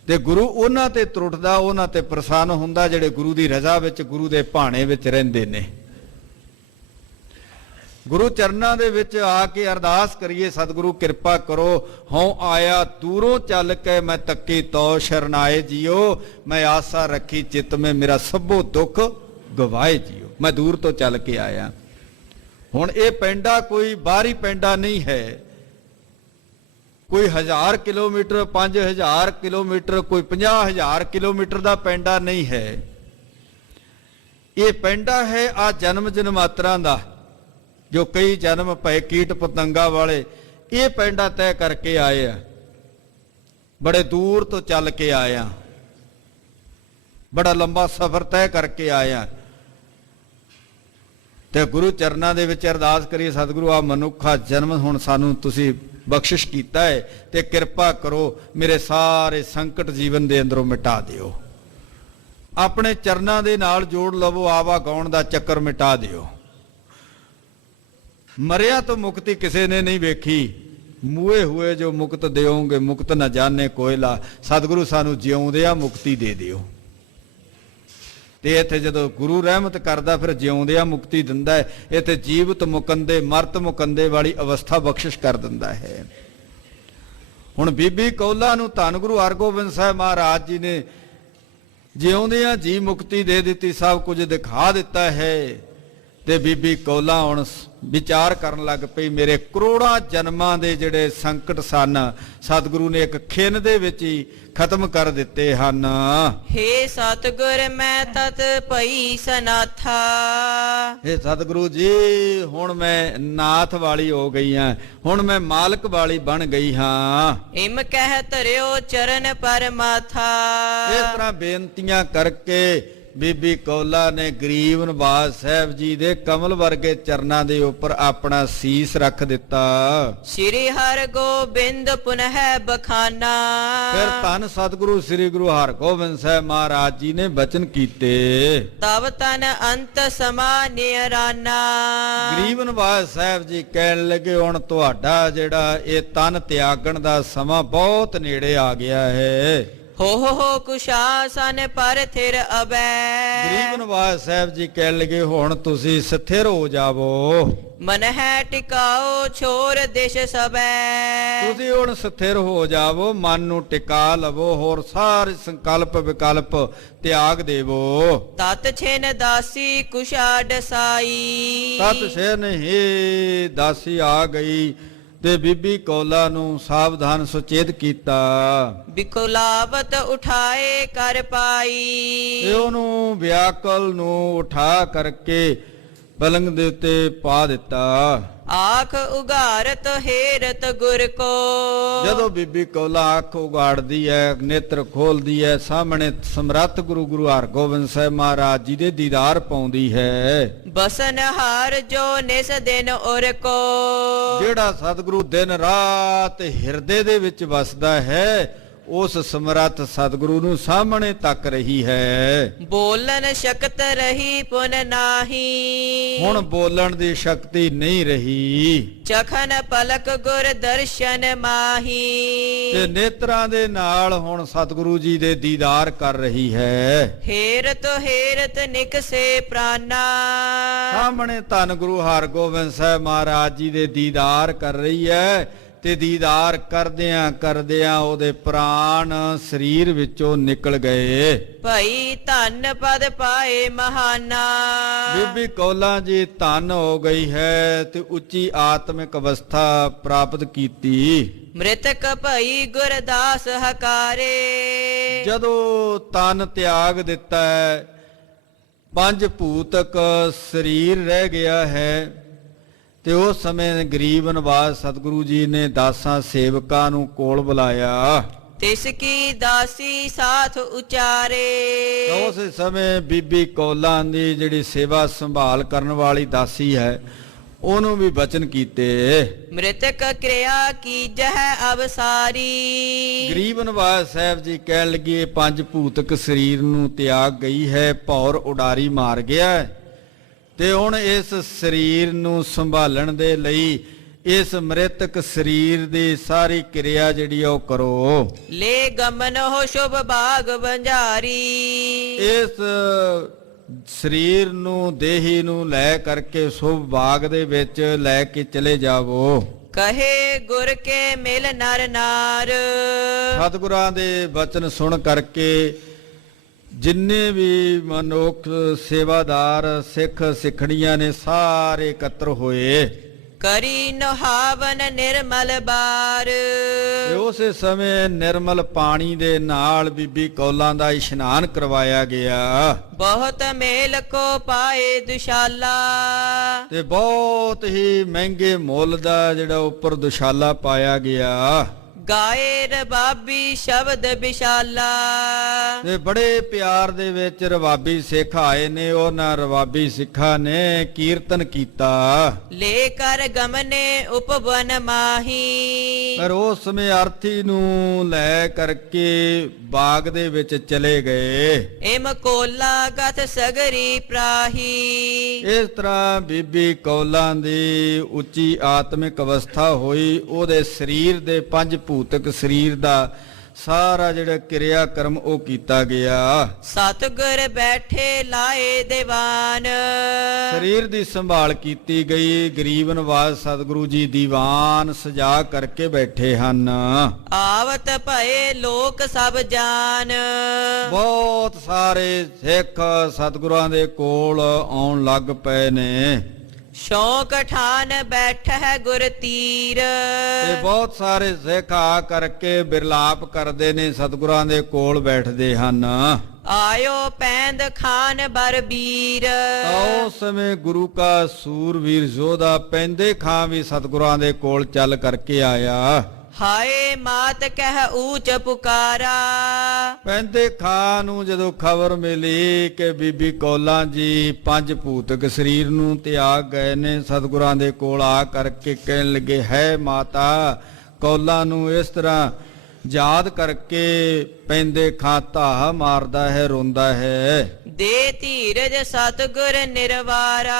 ਤੇ ਗੁਰੂ ਉਹਨਾਂ ਤੇ ਤਰੁੱਠਦਾ, ਉਹਨਾਂ ਤੇ ਪ੍ਰਸੰਨ ਹੁੰਦਾ ਜਿਹੜੇ ਗੁਰੂ ਦੀ ਰਜ਼ਾ ਵਿੱਚ, ਗੁਰੂ ਦੇ ਭਾਣੇ ਵਿੱਚ ਰਹਿੰਦੇ ਨੇ। ਗੁਰੂ ਚਰਨਾਂ ਦੇ ਵਿੱਚ ਆ ਕੇ ਅਰਦਾਸ ਕਰੀਏ, ਸਤਿਗੁਰੂ ਕਿਰਪਾ ਕਰੋ, ਹਉ ਆਇਆ ਦੂਰੋਂ ਚੱਲ ਕੇ ਮੈਂ ਤੱਕੀ ਤੋ ਸ਼ਰਨਾਏ ਜੀਓ। ਮੈਂ ਆਸਾ ਰੱਖੀ ਚਿੱਤ ਮੈਂ ਮੇਰਾ ਸਭੋ ਦੁੱਖ ਗਵਾਏ ਜੀਓ। ਮੈਂ ਦੂਰ ਤੋਂ ਚੱਲ ਕੇ ਆਇਆ। ਹੁਣ ਇਹ ਪੈਂਡਾ ਕੋਈ ਬਾਹਰੀ ਪੈਂਡਾ ਨਹੀਂ ਹੈ, ਕੋਈ 1000 ਕਿਲੋਮੀਟਰ, 5000 ਕਿਲੋਮੀਟਰ, ਕੋਈ 50000 ਕਿਲੋਮੀਟਰ ਦਾ ਪੈਂਡਾ ਨਹੀਂ ਹੈ। ਇਹ ਪੈਂਡਾ ਹੈ ਆ ਜਨਮ ਜਨਮਾਤਰਾਂ ਦਾ, ਜੋ ਕਈ ਜਨਮ ਪਏ ਕੀਟ ਪਤੰਗਾ ਵਾਲੇ, ਇਹ ਪੈਂਡਾ ਤੈਅ ਕਰਕੇ ਆਏ ਆ। ਬੜੇ ਦੂਰ ਤੋਂ ਚੱਲ ਕੇ ਆਏ ਆ, ਬੜਾ ਲੰਬਾ ਸਫ਼ਰ ਤੈਅ ਕਰਕੇ ਆਏ ਆ। ਤੇ ਗੁਰੂ ਚਰਨਾਂ ਦੇ ਵਿੱਚ ਅਰਦਾਸ ਕਰੀਏ, ਸਤਿਗੁਰੂ ਆ ਮਨੁੱਖਾ ਜਨਮ ਹੁਣ ਸਾਨੂੰ ਤੁਸੀਂ ਬਖਸ਼ਿਸ਼ ਕੀਤਾ ਹੈ ਤੇ ਕਿਰਪਾ ਕਰੋ, ਮੇਰੇ ਸਾਰੇ ਸੰਕਟ ਜੀਵਨ ਦੇ ਅੰਦਰੋਂ ਮਿਟਾ ਦਿਓ। ਆਪਣੇ ਚਰਨਾਂ ਦੇ ਨਾਲ ਜੋੜ ਲਵੋ, ਆਵਾ ਗਾਉਣ ਦਾ ਚੱਕਰ ਮਿਟਾ ਦਿਓ। ਮਰਿਆ ਤੋਂ ਮੁਕਤੀ ਕਿਸੇ ਨੇ ਨਹੀਂ ਵੇਖੀ, ਮੂਏ ਹੋਏ ਜੋ ਮੁਕਤ ਦਿਓਗੇ, ਮੁਕਤ ਨਾ ਜਾਣੇ ਕੋਇਲਾ। ਸਤਿਗੁਰੂ ਸਾਨੂੰ ਜਿਉਂਦਿਆਂ ਮੁਕਤੀ ਦੇ ਦਿਓ। ਤੇ ਇੱਥੇ ਜਦੋਂ ਗੁਰੂ ਰਹਿਮਤ ਕਰਦਾ ਫਿਰ ਜਿਉਂਦਿਆਂ ਮੁਕਤੀ ਦਿੰਦਾ ਹੈ। ਇੱਥੇ ਜੀਵਤ ਮੁਕੰਦੇ ਮਰਤ ਮੁਕੰਦੇ ਵਾਲੀ ਅਵਸਥਾ ਬਖਸ਼ਿਸ਼ ਕਰ ਦਿੰਦਾ ਹੈ। ਹੁਣ ਬੀਬੀ ਕੌਲਾ ਨੂੰ ਧੰਨ ਗੁਰੂ ਹਰਗੋਬਿੰਦ ਸਾਹਿਬ ਮਹਾਰਾਜ ਜੀ ਨੇ ਜਿਉਂਦਿਆਂ ਜੀ ਮੁਕਤੀ ਦੇ ਦਿੱਤੀ, ਸਭ ਕੁਝ ਦਿਖਾ ਦਿੱਤਾ ਹੈ। ਤੇ ਬੀਬੀ ਕੌਲਾ ਹੁਣ ਵਿਚਾਰ ਕਰਨ ਲੱਗ ਪਈ, ਮੇਰੇ ਕਰੋੜਾਂ ਜਨਮਾਂ ਦੇ ਜਿਹੜੇ ਸੰਕਟ ਸਨ ਸਤਿਗੁਰੂ ਨੇ ਇੱਕ ਖਿੰਨ ਦੇ ਵਿੱਚ ਹੀ ਖਤਮ ਕਰ ਦਿੱਤੇ ਹਨ। ਹੇ ਸਤਿਗੁਰ ਮੈਂ ਤਤ ਭਈ ਸਨਾਥਾ। ਹੇ ਸਤਿਗੁਰੂ ਜੀ, ਹੁਣ ਮੈਂ ਨਾਥ ਵਾਲੀ ਹੋ ਗਈ ਹਾਂ, ਹੁਣ ਮੈਂ ਮਾਲਕ ਵਾਲੀ ਬਣ ਗਈ ਹਾਂ। ਇਮ ਕਹਿ ਧਰਿਓ ਚਰਨ ਪਰਮਾਥਾ। ਇਸ ਤਰ੍ਹਾਂ ਬੇਨਤੀਆਂ ਕਰਕੇ ਬੀਬੀ ਕੌਲਾ ਨੇ ਗਰੀਬ ਨਿਵਾਜ ਸਾਹਿਬ ਜੀ ਦੇ ਕਮਲ ਵਰਗੇ ਚਰਨਾਂ ਦੇ ਉੱਪਰ ਆਪਣਾ ਸੀਸ ਰੱਖ ਦਿੱਤਾ। ਸ੍ਰੀ ਹਰਿ ਗੋਬਿੰਦ ਪੁਨਹਿ ਬਖਾਨਾ। ਫਿਰ ਧੰਨ ਸਤਿਗੁਰੂ ਸ੍ਰੀ ਗੁਰੂ ਹਰਗੋਬਿੰਦ ਸਾਹਿਬ ਮਹਾਰਾਜ ਜੀ ਨੇ ਬਚਨ ਕੀਤੇ, ਤਵ ਤਨ ਅੰਤ ਸਮਾਨਿ ਰਾਨਾ। ਗਰੀਬ ਨਿਵਾਜ ਸਾਹਿਬ ਜੀ ਕਹਿਣ ਲੱਗੇ, ਹੁਣ ਤੁਹਾਡਾ ਜਿਹੜਾ ਇਹ ਤਨ ਤਿਆਗਣ ਦਾ ਸਮਾਂ ਬਹੁਤ ਨੇੜੇ ਆ ਗਿਆ ਹੈ। ਹੋ ਕੁਸ਼ਾਸਨ ਪਰ ਥਿਰ ਅਬੈ। ਗਰੀਬ ਨਿਵਾਜ ਸਾਹਿਬ ਜੀ ਕਹਿਣ ਲੱਗੇ, ਹੁਣ ਤੁਸੀਂ ਸਥਿਰ ਹੋ ਜਾਵੋ, ਮਨ ਹੈ ਟਿਕਾਓ ਛੋਰ ਦਿਸ਼ ਸਬੈ। ਤੁਸੀਂ ਹੁਣ ਸਥਿਰ ਹੋ ਜਾਵੋ, ਮਨ ਨੂੰ ਟਿਕਾ ਲਵੋ, ਹੋਰ ਸਾਰੇ ਸੰਕਲਪ ਵਿਕਲਪ ਤਿਆਗ ਦੇਵੋ। ਤਤ ਛਿਨ ਦਾਸੀ ਕੁਸ਼ਾ ਡਸਾਈ। ਤਤ ਛਿਨ ਹੀ ਦਾਸੀ ਆ ਗਈ ਤੇ ਬੀਬੀ ਕੌਲਾ ਨੂੰ ਸਾਵਧਾਨ ਸੁਚੇਤ ਕੀਤਾ। ਬਿਕੁਲਾਵਤ ਉਠਾਏ ਕਰ ਪਾਈ। ਤੇ ਉਹਨੂੰ ਵਿਆਕਲ ਨੂੰ ਉਠਾ ਕਰਕੇ ਪਲੰਗ ਦੇ ਉੱਤੇ ਪਾ ਦਿੱਤਾ। ਆਖ ਉਗਾਰਤ ਹੇਰਤ ਗੁਰ ਕੋ। ਜਦੋਂ ਬੀਬੀ ਕੌਲਾ ਅੱਖ ਉਗਾੜਦੀ ਹੈ, ਨੇਤਰ ਖੋਲਦੀ ਹੈ, ਸਾਹਮਣੇ ਸਮਰੱਥ ਗੁਰੂ ਹਰਗੋਬਿੰਦ ਸਾਹਿਬ ਮਹਾਰਾਜ ਜੀ ਦੇ ਦੀਦਾਰ ਪਾਉਂਦੀ ਹੈ। ਬਸਨ ਹਾਰ ਜੋ ਨਿਸ ਦਿਨ ਉਰ ਕੋ। ਜਿਹੜਾ ਸਤਿਗੁਰੂ ਦਿਨ ਰਾਤ ਹਿਰਦੇ ਦੇ ਵਿੱਚ ਵਸਦਾ ਹੈ, ਉਸ ਸਮਰੱਥ ਸਤਿਗੁਰੂ ਨੂੰ ਸਾਹਮਣੇ ਤੱਕ ਰਹੀ ਹੈ। ਬੋਲਨ ਸ਼ਕਤ ਰਹੀ ਪੁਨ ਨਾਹੀ। ਹੁਣ ਬੋਲਣ ਦੀ ਸ਼ਕਤੀ ਨਹੀਂ ਰਹੀ। ਚਖਨ ਪਲਕ ਗੁਰ ਦਰਸ਼ਨ ਮਾਹੀ। ਤੇ ਨੇਤਰਾਂ ਦੇ ਨਾਲ ਹੁਣ ਸਤਿਗੁਰੂ ਜੀ ਦੇ ਦੀਦਾਰ ਕਰ ਰਹੀ ਹੈ। ਹੇਰਤ ਨਿਕਸੇ ਪ੍ਰਾਨਾ। ਸਾਹਮਣੇ ਧੰਨ ਗੁਰੂ ਹਰਗੋਬਿੰਦ ਸਾਹਿਬ ਮਹਾਰਾਜ ਜੀ ਦੇ ਦੀਦਾਰ ਕਰ ਰਹੀ ਹੈ। ਤੇ ਦੀਦਾਰ ਕਰਦਿਆਂ ਉਹਦੇ ਪ੍ਰਾਣ ਸਰੀਰ ਵਿੱਚੋਂ ਨਿਕਲ ਗਏ। ਭਈ ਧੰਨ ਪਦ ਪਾਏ ਮਹਾਨਾ। ਬੀਬੀ ਕੌਲਾ ਜੀ ਧੰਨ ਹੋ ਗਈ ਹੈ ਤੇ ਉੱਚੀ ਆਤਮਿਕ ਅਵਸਥਾ ਪ੍ਰਾਪਤ ਕੀਤੀ। ਮ੍ਰਿਤਕ ਭਈ ਗੁਰਦਾਸ ਹਕਾਰੇ। ਜਦੋਂ ਤਨ ਤਿਆਗ ਦਿੱਤਾ ਹੈ, ਪੰਜ ਭੂਤਕ ਸਰੀਰ ਰਹਿ ਗਿਆ ਹੈ। ਤੇ ਉਸ ਸਮੇਂ ਗਰੀਬ ਨਿਵਾਜ ਸਤਿਗੁਰੂ ਜੀ ਨੇ ਦਾਸਾਂ ਸੇਵਕਾਂ ਨੂੰ ਕੋਲ ਬੁਲਾਇਆ। ਤਿਸ ਕੀ ਦਾਸੀ ਸਾਥ ਉਚਾਰੇ। ਉਸ ਸਮੇਂ ਬੀਬੀ ਕੌਲਾਂ ਦੀ ਜਿਹੜੀ ਸੇਵਾ ਸੰਭਾਲ ਕਰਨ ਵਾਲੀ ਦਾਸੀ ਹੈ, ਉਹਨੂੰ ਵੀ ਬਚਨ ਕੀਤੇ। ਮ੍ਰਿਤਕ ਕਿਰਿਆ ਕੀਜਹਿ ਅਵਸਾਰੀ। ਗਰੀਬ ਨਿਵਾਜ ਸਾਹਿਬ ਜੀ ਕਹਿਣ ਲੱਗੇ, ਪੰਜ ਭੂਤਕ ਸਰੀਰ ਨੂੰ ਤਿਆਗ ਗਈ ਹੈ, ਭੌਰ ਉਡਾਰੀ ਮਾਰ ਗਿਆ ਤੇ ਹੁਣ ਇਸ ਸਰੀਰ ਨੂੰ ਸੰਭਾਲਣ ਦੇ ਲਈ ਇਸ ਮ੍ਰਿਤਕ ਸਰੀਰ ਦੀ ਸਾਰੀ ਕਿਰਿਆ ਜਿਹੜੀ ਉਹ ਕਰੋ। ਲੈ ਗਮਨ ਹੋ ਸ਼ੁਭ ਬਾਗ ਬੰਜਾਰੀ। ਇਸ ਸਰੀਰ ਨੂੰ ਦੇਹੀ ਨੂੰ ਲੈ ਕਰਕੇ ਸ਼ੁਭ ਬਾਗ ਦੇ ਵਿੱਚ ਲੈ ਕੇ ਚਲੇ ਜਾਵੋ। ਕਹੇ ਗੁਰ ਕੇ ਮਿਲ ਨਰ ਨਾਰ। ਸਤਿਗੁਰਾਂ ਦੇ ਬਚਨ ਸੁਣ ਕਰਕੇ ਜਿੰਨੇ ਵੀ ਮਨੁੱਖ ਸੇਵਾਦਾਰ ਸਿੱਖ ਸਿੱਖਣੀਆਂ ਨੇ ਸਾਰੇ ਇਕੱਤਰ ਹੋਏ ਕਰੀ ਨਹਾਵਨ ਨਿਰਮਲ ਬਾਰ। ਤੇ ਉਸੇ ਸਮੇਂ ਨਿਰਮਲ ਪਾਣੀ ਦੇ ਨਾਲ ਬੀਬੀ ਕੌਲਾਂ ਦਾ ਇਸ਼ਨਾਨ ਕਰਵਾਇਆ ਗਿਆ ਬਹੁਤ ਮੇਲ ਕੋ ਪਾਏ ਦੁਸ਼ਾਲਾ। ਤੇ ਬਹੁਤ ਹੀ ਮਹਿੰਗੇ ਮੁੱਲ ਦਾ ਜਿਹੜਾ ਉੱਪਰ ਦੁਸ਼ਾਲਾ ਪਾਇਆ ਗਿਆ। ਗਾਏ ਰਬਾਬੀ ਸ਼ਬਦ ਵਿਸ਼ਾਲਾ। ਤੇ ਬੜੇ ਪਿਆਰ ਦੇ ਵਿੱਚ ਰਵਾਬੀ ਸਿੱਖ ਆਏ ਨੇ, ਉਹਨਾਂ ਰਵਾਬੀ ਸਿੱਖਾਂ ਨੇ ਕੀਰਤਨ ਕੀਤਾ। ਲੈ ਕਰ ਗਮਨੇ ਉਪਵਨ ਮਾਹੀ। ਪਰ ਉਸ ਸਮੇਂ ਆਰਥੀ ਨੂੰ ਲੈ ਕਰਕੇ ਬਾਗ ਦੇ ਵਿੱਚ ਚਲੇ ਗਏ। ਇਮ ਕੋਲਾ ਗਤ ਸਗਰੀ ਪ੍ਰਾਹੀ। ਇਸ ਤਰ੍ਹਾਂ ਬੀਬੀ ਕੌਲਾਂ ਦੀ ਉੱਚੀ ਆਤਮਿਕ ਅਵਸਥਾ ਹੋਈ। ਉਹਦੇ ਸਰੀਰ ਦੇ ਪੰਜ ਭੂਤਕ ਸਰੀਰ ਦਾ ਸਾਰਾ ਜਿਹੜਾ ਕਿਰਿਆ ਕਰਮ ਉਹ ਕੀਤਾ ਗਿਆ। ਸਤਿਗੁਰ ਬੈਠੇ ਲਾਏ ਦੀਵਾਨ। ਸਰੀਰ ਦੀ ਸੰਭਾਲ ਕੀਤੀ ਗਈ। ਗਰੀਬ ਨਵਾਜ਼ ਸਤਿਗੁਰੂ ਜੀ ਦੀਵਾਨ ਸਜਾ ਕਰਕੇ ਬੈਠੇ ਹਨ। ਆਵਤ ਭਏ ਲੋਕ ਸਭ ਜਾਨ। ਬਹੁਤ ਸਾਰੇ ਸਿੱਖ ਸਤਿਗੁਰਾਂ ਦੇ ਕੋਲ ਆਉਣ ਲੱਗ ਪਏ ਨੇ। ਸ਼ੌਕ ਠਾਨ ਬੈਠੈ ਗੁਰ ਤੀਰ। ਤੇ ਬਹੁਤ ਸਾਰੇ ਸਿੱਖ ਆ ਕਰਕੇ ਬਿਰਲਾਪ ਕਰਦੇ ਨੇ, ਸਤਿਗੁਰਾਂ ਦੇ ਕੋਲ ਬੈਠਦੇ ਹਨ। ਆਇਓ ਪੈਂਦ ਖਾਨ ਬਰਬੀਰ। ਉਸ ਸਮੇਂ ਗੁਰੂ ਕਾ ਸੂਰਵੀਰ ਯੋਧਾ ਪੈਂਦੇ ਖਾਂ ਵੀ ਸਤਿਗੁਰਾਂ ਦੇ ਕੋਲ ਚੱਲ ਕਰਕੇ ਆਇਆ। ਹਾਏ ਮਾਤ ਕਹਿ ਊਚ ਪੁਕਾਰਾ। ਪੈਂਦੇ ਖਾਂ ਨੂੰ ਜਦੋਂ ਖਬਰ ਮਿਲੀ ਕਿ ਬੀਬੀ ਕੌਲਾਂ ਜੀ ਪੰਜ ਭੂਤਕ ਸਰੀਰ ਨੂੰ ਤਿਆਗ ਗਏ ਨੇ, ਸਤਿਗੁਰਾਂ ਦੇ ਕੋਲ ਆ ਕਰਕੇ ਕਹਿਣ ਲੱਗੇ, ਹੈ ਮਾਤਾ ਕੌਲਾਂ ਨੂੰ ਇਸ ਤਰ੍ਹਾਂ ਯਾਦ ਕਰਕੇ ਪੈਂਦੇ ਖਾਂ ਧਾਹ ਮਾਰਦਾ ਹੈ, ਰੋਂਦਾ ਹੈ। ਦੇ ਧੀਰਜ ਸਤਿਗੁਰ ਨਿਰਵਾਰਾ।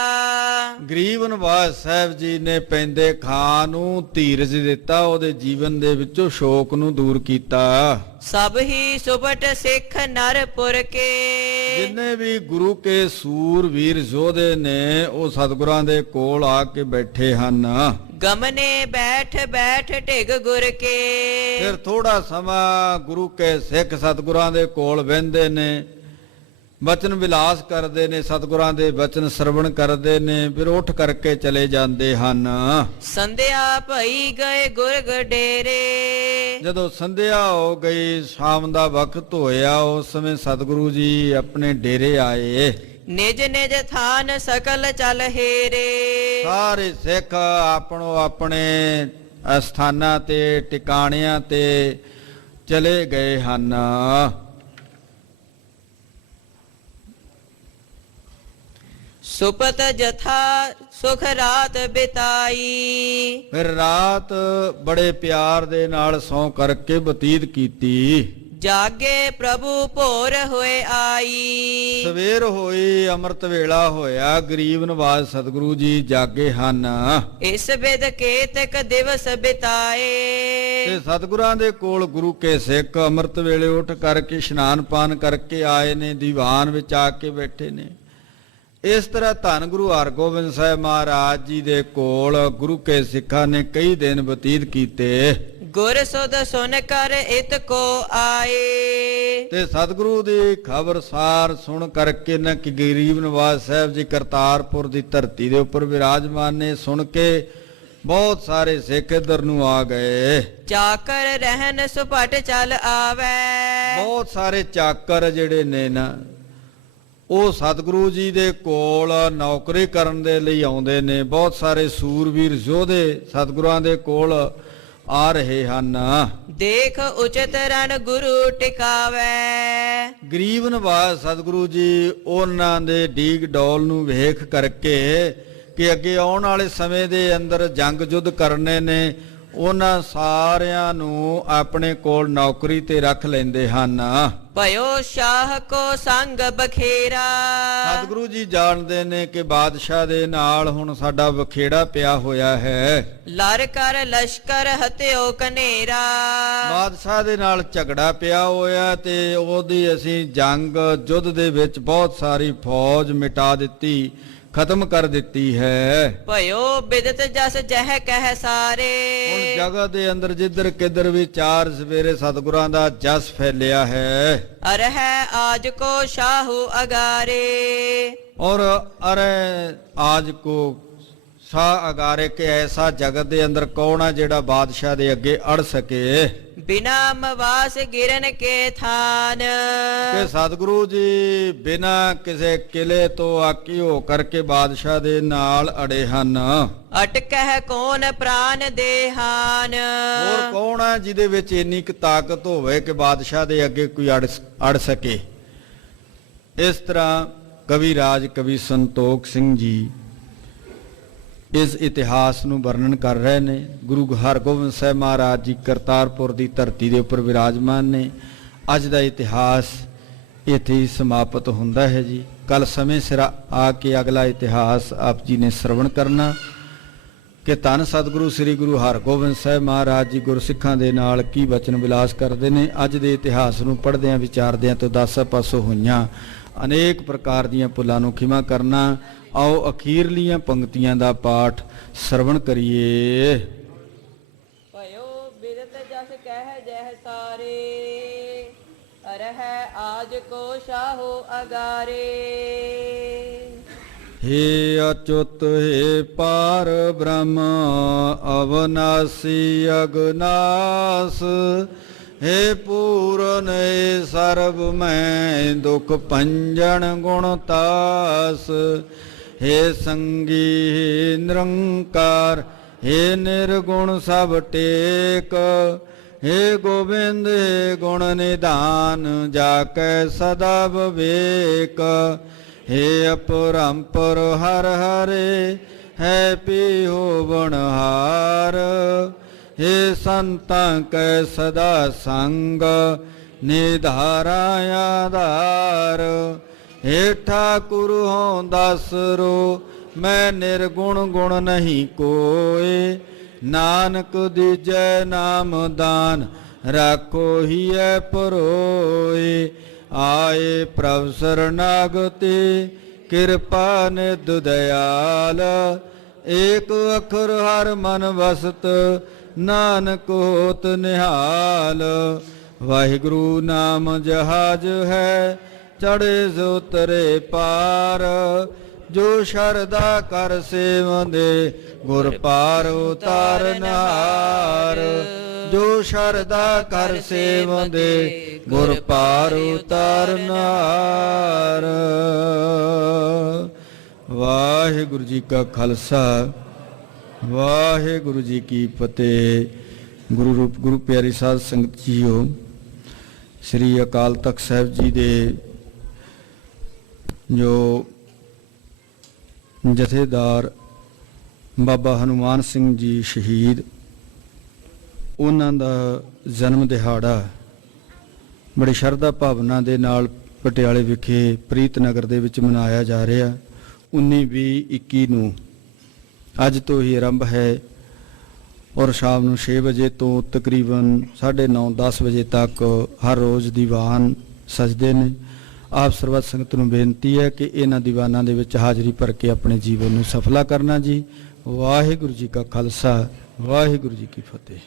ਗਰੀਬ ਨਵਾਜ਼ ਸਾਹਿਬ ਜੀ ਨੇ ਪੈਂਦੇ ਖਾਂ ਨੂੰ ਧੀਰਜ ਦਿੱਤਾ, ਉਹਦੇ ਜੀਵਨ ਦੇ ਵਿੱਚੋਂ ਸ਼ੋਕ ਨੂੰ ਦੂਰ ਕੀਤਾ। ਸਭ ਹੀ ਸੁਭਟ ਸਿੱਖ ਨਰਪੁਰ ਕੇ। ਜਿੰਨੇ ਵੀ ਗੁਰੂ ਕੇ ਸੂਰਵੀਰ ਯੋਧੇ ਨੇ ਉਹ ਸਤਿਗੁਰਾਂ ਦੇ ਕੋਲ ਆ ਕੇ ਬੈਠੇ ਹਨ। ਗਮਨੇ ਬੈਠ ਬੈਠ ਢਿਗ ਗੁਰ ਕੇ। ਫਿਰ ਥੋੜਾ ਸਮਾਂ ਗੁਰੂ ਕੇ ਸਿੱਖ ਸਤਿਗੁਰਾਂ ਦੇ ਕੋਲ ਬਹਿੰਦੇ ਨੇ, ਬਚਨ ਵਿਲਾਸ ਕਰਦੇ ਨੇ, ਸਤਿਗੁਰਾਂ ਦੇ ਬਚਨ ਸਰਵਣ ਕਰਦੇ ਨੇ, ਫਿਰ ਉੱਠ ਕਰਕੇ ਚਲੇ ਜਾਂਦੇ ਹਨ। ਸੰਧਿਆ ਭਈ ਗਏ ਗੁਰ ਗਡੇਰੇ। ਜਦੋਂ ਸੰਧਿਆ ਹੋ ਗਈ, ਸ਼ਾਮ ਦਾ ਵਕਤ ਹੋਇਆ, ਉਸ ਸਮੇਂ ਸਤਿਗੁਰੂ ਜੀ ਆਪਣੇ ਡੇਰੇ ਆਏ। ਨਿਜ ਨਿਜ ਥਾਨ ਸਕਲ ਚਲ ਹੇਰੇ। ਸਾਰੇ ਸਿੱਖ ਆਪਣੋ ਆਪਣੇ ਅਸਥਾਨਾਂ ਤੇ ਟਿਕਾਣਿਆਂ ਤੇ ਚਲੇ ਗਏ ਹਨ। ਸੁਪਤ ਜਥਾ ਸੁਖ ਰਾਤ ਬਿਤਾਈ। ਫਿਰ ਰਾਤ ਬੜੇ ਪਿਆਰ ਦੇ ਨਾਲ ਸੌਂ ਕਰਕੇ ਬਤੀਤ ਕੀਤੀ। ਜਾਗੇ ਪ੍ਰਭੂ ਭੋਰ ਹੋਏ ਆਈ। ਸਵੇਰ ਹੋਈ, ਅੰਮ੍ਰਿਤ ਵੇਲਾ ਹੋਇਆ, ਗਰੀਬ ਨਵਾਜ਼ ਸਤਿਗੁਰੂ ਜੀ ਜਾਗੇ ਹਨ। ਇਸ ਬਿਦ ਕੇਤਕ ਦਿਵਸ ਬਿਤਾਏ। ਤੇ ਸਤਿਗੁਰਾਂ ਦੇ ਕੋਲ ਗੁਰੂ ਕੇ ਸਿੱਖ ਅੰਮ੍ਰਿਤ ਵੇਲੇ ਉੱਠ ਕਰਕੇ ਇਸ਼ਨਾਨ ਪਾਨ ਕਰਕੇ ਆਏ ਨੇ, ਦੀਵਾਨ ਵਿੱਚ ਆ ਕੇ ਬੈਠੇ ਨੇ। ਇਸ ਤਰ੍ਹਾਂ ਧੰਨ ਗੁਰੂ ਹਰਗੋਬਿੰਦ ਸਾਹਿਬ ਮਹਾਰਾਜ ਜੀ ਦੇ ਕੋਲ ਗੁਰੂ ਕੇ ਸਿੱਖਾਂ ਨੇ ਕਈ ਦਿਨ ਬਤੀਤ ਕੀਤੇ। ਗੁਰ ਸੁਧ ਸੁਨ ਕਰ ਇਤ ਕੋ ਆਏ। ਤੇ ਸਤਿਗੁਰੂ ਦੀ ਖਬਰਸਾਰ ਸੁਣ ਕਰਕੇ ਨਾ ਕਿ ਗਰੀਬ ਨਵਾਜ਼ ਸਾਹਿਬ ਜੀ ਕਰਤਾਰਪੁਰ ਦੀ ਧਰਤੀ ਦੇ ਉੱਪਰ ਵਿਰਾਜਮਾਨ ਨੇ, ਸੁਣ ਕੇ ਬਹੁਤ ਸਾਰੇ ਸਿੱਖ ਇੱਧਰ ਨੂੰ ਆ ਗਏ। ਚਾਕਰ ਰਹਿਨ ਸੁਪਟ ਚਲ ਆਵੇ। ਬਹੁਤ ਸਾਰੇ ਚਾਕਰ ਜਿਹੜੇ ਨੇ ਨਾ ਉਹ ਸਤਿਗੁਰੂ ਜੀ ਦੇ ਕੋਲ ਨੌਕਰੀ ਕਰਨ ਦੇ ਲਈ ਆਉਂਦੇ ਨੇ। ਬਹੁਤ ਸਾਰੇ ਸੂਰਵੀਰ ਯੋਧੇ ਸਤਿਗੁਰਾਂ ਦੇ ਕੋਲ ਆ ਰਹੇ ਹਨ। ਦੇਖ ਉਚਿਤ ਰਨ ਗੁਰੂ ਟਿਕਾਵੇ। ਗਰੀਬ ਨਵਾਜ਼ ਸਤਿਗੁਰੂ ਜੀ ਉਹਨਾਂ ਦੇ ਡੀਗ ਡੋਲ ਨੂੰ ਵੇਖ ਕਰਕੇ ਕਿ ਅੱਗੇ ਆਉਣ ਵਾਲੇ ਸਮੇਂ ਦੇ ਅੰਦਰ ਜੰਗ ਯੁੱਧ ਕਰਨੇ ਨੇ, ਉਹਨਾਂ ਸਾਰਿਆਂ ਨੂੰ ਆਪਣੇ ਕੋਲ ਨੌਕਰੀ ਤੇ ਰੱਖ ਲੈਂਦੇ ਹਨ। ਭਇਓ ਸ਼ਾਹ ਕੋ ਸੰਗ ਬਖੇਰਾ। ਸਤਿਗੁਰੂ ਜੀ ਜਾਣਦੇ ਨੇ ਕਿ ਬਾਦਸ਼ਾਹ ਦੇ ਨਾਲ ਹੁਣ ਸਾਡਾ ਬਖੇੜਾ ਪਿਆ ਹੋਇਆ ਹੈ। ਲਰ ਕਰ ਲਸ਼ਕਰ ਹਤਿਓ ਕਨੇਰਾ। ਬਾਦਸ਼ਾਹ ਦੇ ਨਾਲ ਝਗੜਾ ਪਿਆ ਹੋਇਆ ਤੇ ਉਹਦੀ ਅਸੀਂ ਜੰਗ ਯੁੱਧ ਦੇ ਵਿੱਚ ਬਹੁਤ ਸਾਰੀ ਫੌਜ ਮਿਟਾ ਦਿੱਤੀ, ਖਤਮ ਕਰ ਦਿੱਤੀ ਹੈ। ਭਇਓ ਬਿਦਤ ਜਸ ਜਹ ਕਹਿ ਸਾਰੇ। ਹੁਣ ਜਗਤ ਦੇ ਅੰਦਰ ਜਿੱਧਰ ਕਿੱਧਰ ਵੀ ਚਾਰ ਸਵੇਰੇ ਸਤਿਗੁਰਾਂ ਦਾ ਜਸ ਫੈਲਿਆ ਹੈ। ਅਰਹਿ ਆਜ ਕੋ ਸ਼ਾਹੂ ਅਗਾਰੇ। ਔਰ ਅਰੇ ਆਜ ਕੋ ਸਾ ਅਗਾਰੇ ਕਿ ਐਸਾ ਜਗਤ ਦੇ ਅੰਦਰ ਕੌਣ ਆ ਜਿਹੜਾ ਬਾਦਸ਼ਾਹ ਦੇ ਅੱਗੇ ਅੜ ਸਕੇ। ਬਿਨਾ ਮਵਾਸ ਗਿਰਨ ਕੇ ਥਾਨ ਕਿ ਸਤਿਗੁਰੂ ਜੀ ਬਿਨਾ ਕਿਸੇ ਕਿਲੇ ਤੋਂ ਆਕੀ ਹੋ ਕਰਕੇ ਬਾਦਸ਼ਾਹ ਦੇ ਨਾਲ ਅੜੇ ਹਨ। ਅਟਕਹਿ ਕੌਣ ਪ੍ਰਾਨ ਦੇਹਾਨ ਹੋਰ ਕੌਣ ਆ ਜਿਹਦੇ ਵਿੱਚ ਇੰਨੀ ਕੁ ਤਾਕਤ ਹੋਵੇ ਕਿ ਬਾਦਸ਼ਾਹ ਦੇ ਅੱਗੇ ਕੋਈ ਅੜ ਸਕੇ। ਇਸ ਤਰ੍ਹਾਂ ਕਵੀ ਰਾਜ ਕਵੀ ਸੰਤੋਖ ਸਿੰਘ ਜੀ ਇਸ ਇਤਿਹਾਸ ਨੂੰ ਵਰਣਨ ਕਰ ਰਹੇ ਨੇ। ਗੁਰੂ ਹਰਗੋਬਿੰਦ ਸਾਹਿਬ ਮਹਾਰਾਜ ਜੀ ਕਰਤਾਰਪੁਰ ਦੀ ਧਰਤੀ ਦੇ ਉੱਪਰ ਵਿਰਾਜਮਾਨ ਨੇ। ਅੱਜ ਦਾ ਇਤਿਹਾਸ ਇੱਥੇ ਹੀ ਸਮਾਪਤ ਹੁੰਦਾ ਹੈ ਜੀ। ਕੱਲ ਸਮੇਂ ਸਿਰ ਆ ਕੇ ਅਗਲਾ ਇਤਿਹਾਸ ਆਪ ਜੀ ਨੇ ਸਰਵਣ ਕਰਨਾ ਕਿ ਧੰਨ ਸਤਿਗੁਰੂ ਸ੍ਰੀ ਗੁਰੂ ਹਰਗੋਬਿੰਦ ਸਾਹਿਬ ਮਹਾਰਾਜ ਜੀ ਗੁਰਸਿੱਖਾਂ ਦੇ ਨਾਲ ਕੀ ਬਚਨ ਵਿਲਾਸ ਕਰਦੇ ਨੇ। ਅੱਜ ਦੇ ਇਤਿਹਾਸ ਨੂੰ ਪੜ੍ਹਦਿਆਂ ਵਿਚਾਰਦਿਆਂ ਤੋਂ 10 ਪਾਸੋਂ ਹੋਈਆਂ ਅਨੇਕ ਪ੍ਰਕਾਰ ਦੀਆਂ ਭੁੱਲਾਂ ਨੂੰ ਖਿਮਾ ਕਰਨਾ। ਆਓ ਅਖੀਰਲੀਆਂ ਪੰਕਤੀਆਂ ਦਾ ਪਾਠ ਸਰਵਣ ਕਰੀਏ। ਭਇਓ ਬਿਰਤ ਜਸ ਕਹਿ ਜਹ ਸਾਰੇ ਅਰਹਿ ਆਜ ਕੋ ਸ਼ਾਹੋ ਅਗਾਰੇ। हे अच्युत हे पार ब्रह्म अविनाशी अगनास हे पूरन हे सर्व मैं दुख भंजन गुणतास हे संगी हे निरंकार हे निर्गुण सब टेक हे गोविंद हे गुण निधान जाकै सदा विवेक हे अपरंपर हर हरे है पीहो बनहार हे संतां कै सदा संग निधारा आधार हे ठाकुर हों दसरो मैं निर्गुण गुण नहीं कोय नानक दीजै नाम दान राखो ही है परोए आए प्रभ शरणागति कृपा निध दयाल एक अखर हर मन वसत नानक होत निहाल। वाहिगुरु नाम जहाज है चढ़े सो उतरे पार जो शरदा कर सेवंदे गुर पार उतारनहार जो शरदा कर सेवंदे गुर पार उतारनहार। वाहिगुरु जी का खालसा वाहिगुरु जी की फतेह। गुरु रूप गुरु प्यारी साध संगत जीओ श्री अकाल तख्त साहिब जी दे जो जथेदार बाबा हनुमान सिंह जी शहीद ਉਹਨਾਂ ਦਾ ਜਨਮ ਦਿਹਾੜਾ ਬੜੀ ਸ਼ਰਧਾ ਭਾਵਨਾ ਦੇ ਨਾਲ ਪਟਿਆਲੇ ਵਿਖੇ ਪ੍ਰੀਤਨਗਰ ਦੇ ਵਿੱਚ ਮਨਾਇਆ ਜਾ ਰਿਹਾ। 19, 20, 21 ਨੂੰ ਅੱਜ ਤੋਂ ਹੀ ਆਰੰਭ ਹੈ ਔਰ ਸ਼ਾਮ ਨੂੰ 6 ਵਜੇ ਤੋਂ ਤਕਰੀਬਨ 9:30, 10 ਵਜੇ ਤੱਕ ਹਰ ਰੋਜ਼ ਦੀਵਾਨ ਸਜਦੇ ਨੇ। ਆਪ ਸਰਬੱਤ ਸੰਗਤ ਨੂੰ ਬੇਨਤੀ ਹੈ ਕਿ ਇਹਨਾਂ ਦੀਵਾਨਾਂ ਦੇ ਵਿੱਚ ਹਾਜ਼ਰੀ ਭਰ ਕੇ ਆਪਣੇ ਜੀਵਨ ਨੂੰ ਸਫਲਾ ਕਰਨਾ ਜੀ। ਵਾਹਿਗੁਰੂ ਜੀ ਕਾ ਖਾਲਸਾ ਵਾਹਿਗੁਰੂ ਜੀ ਕੀ ਫਤਿਹ।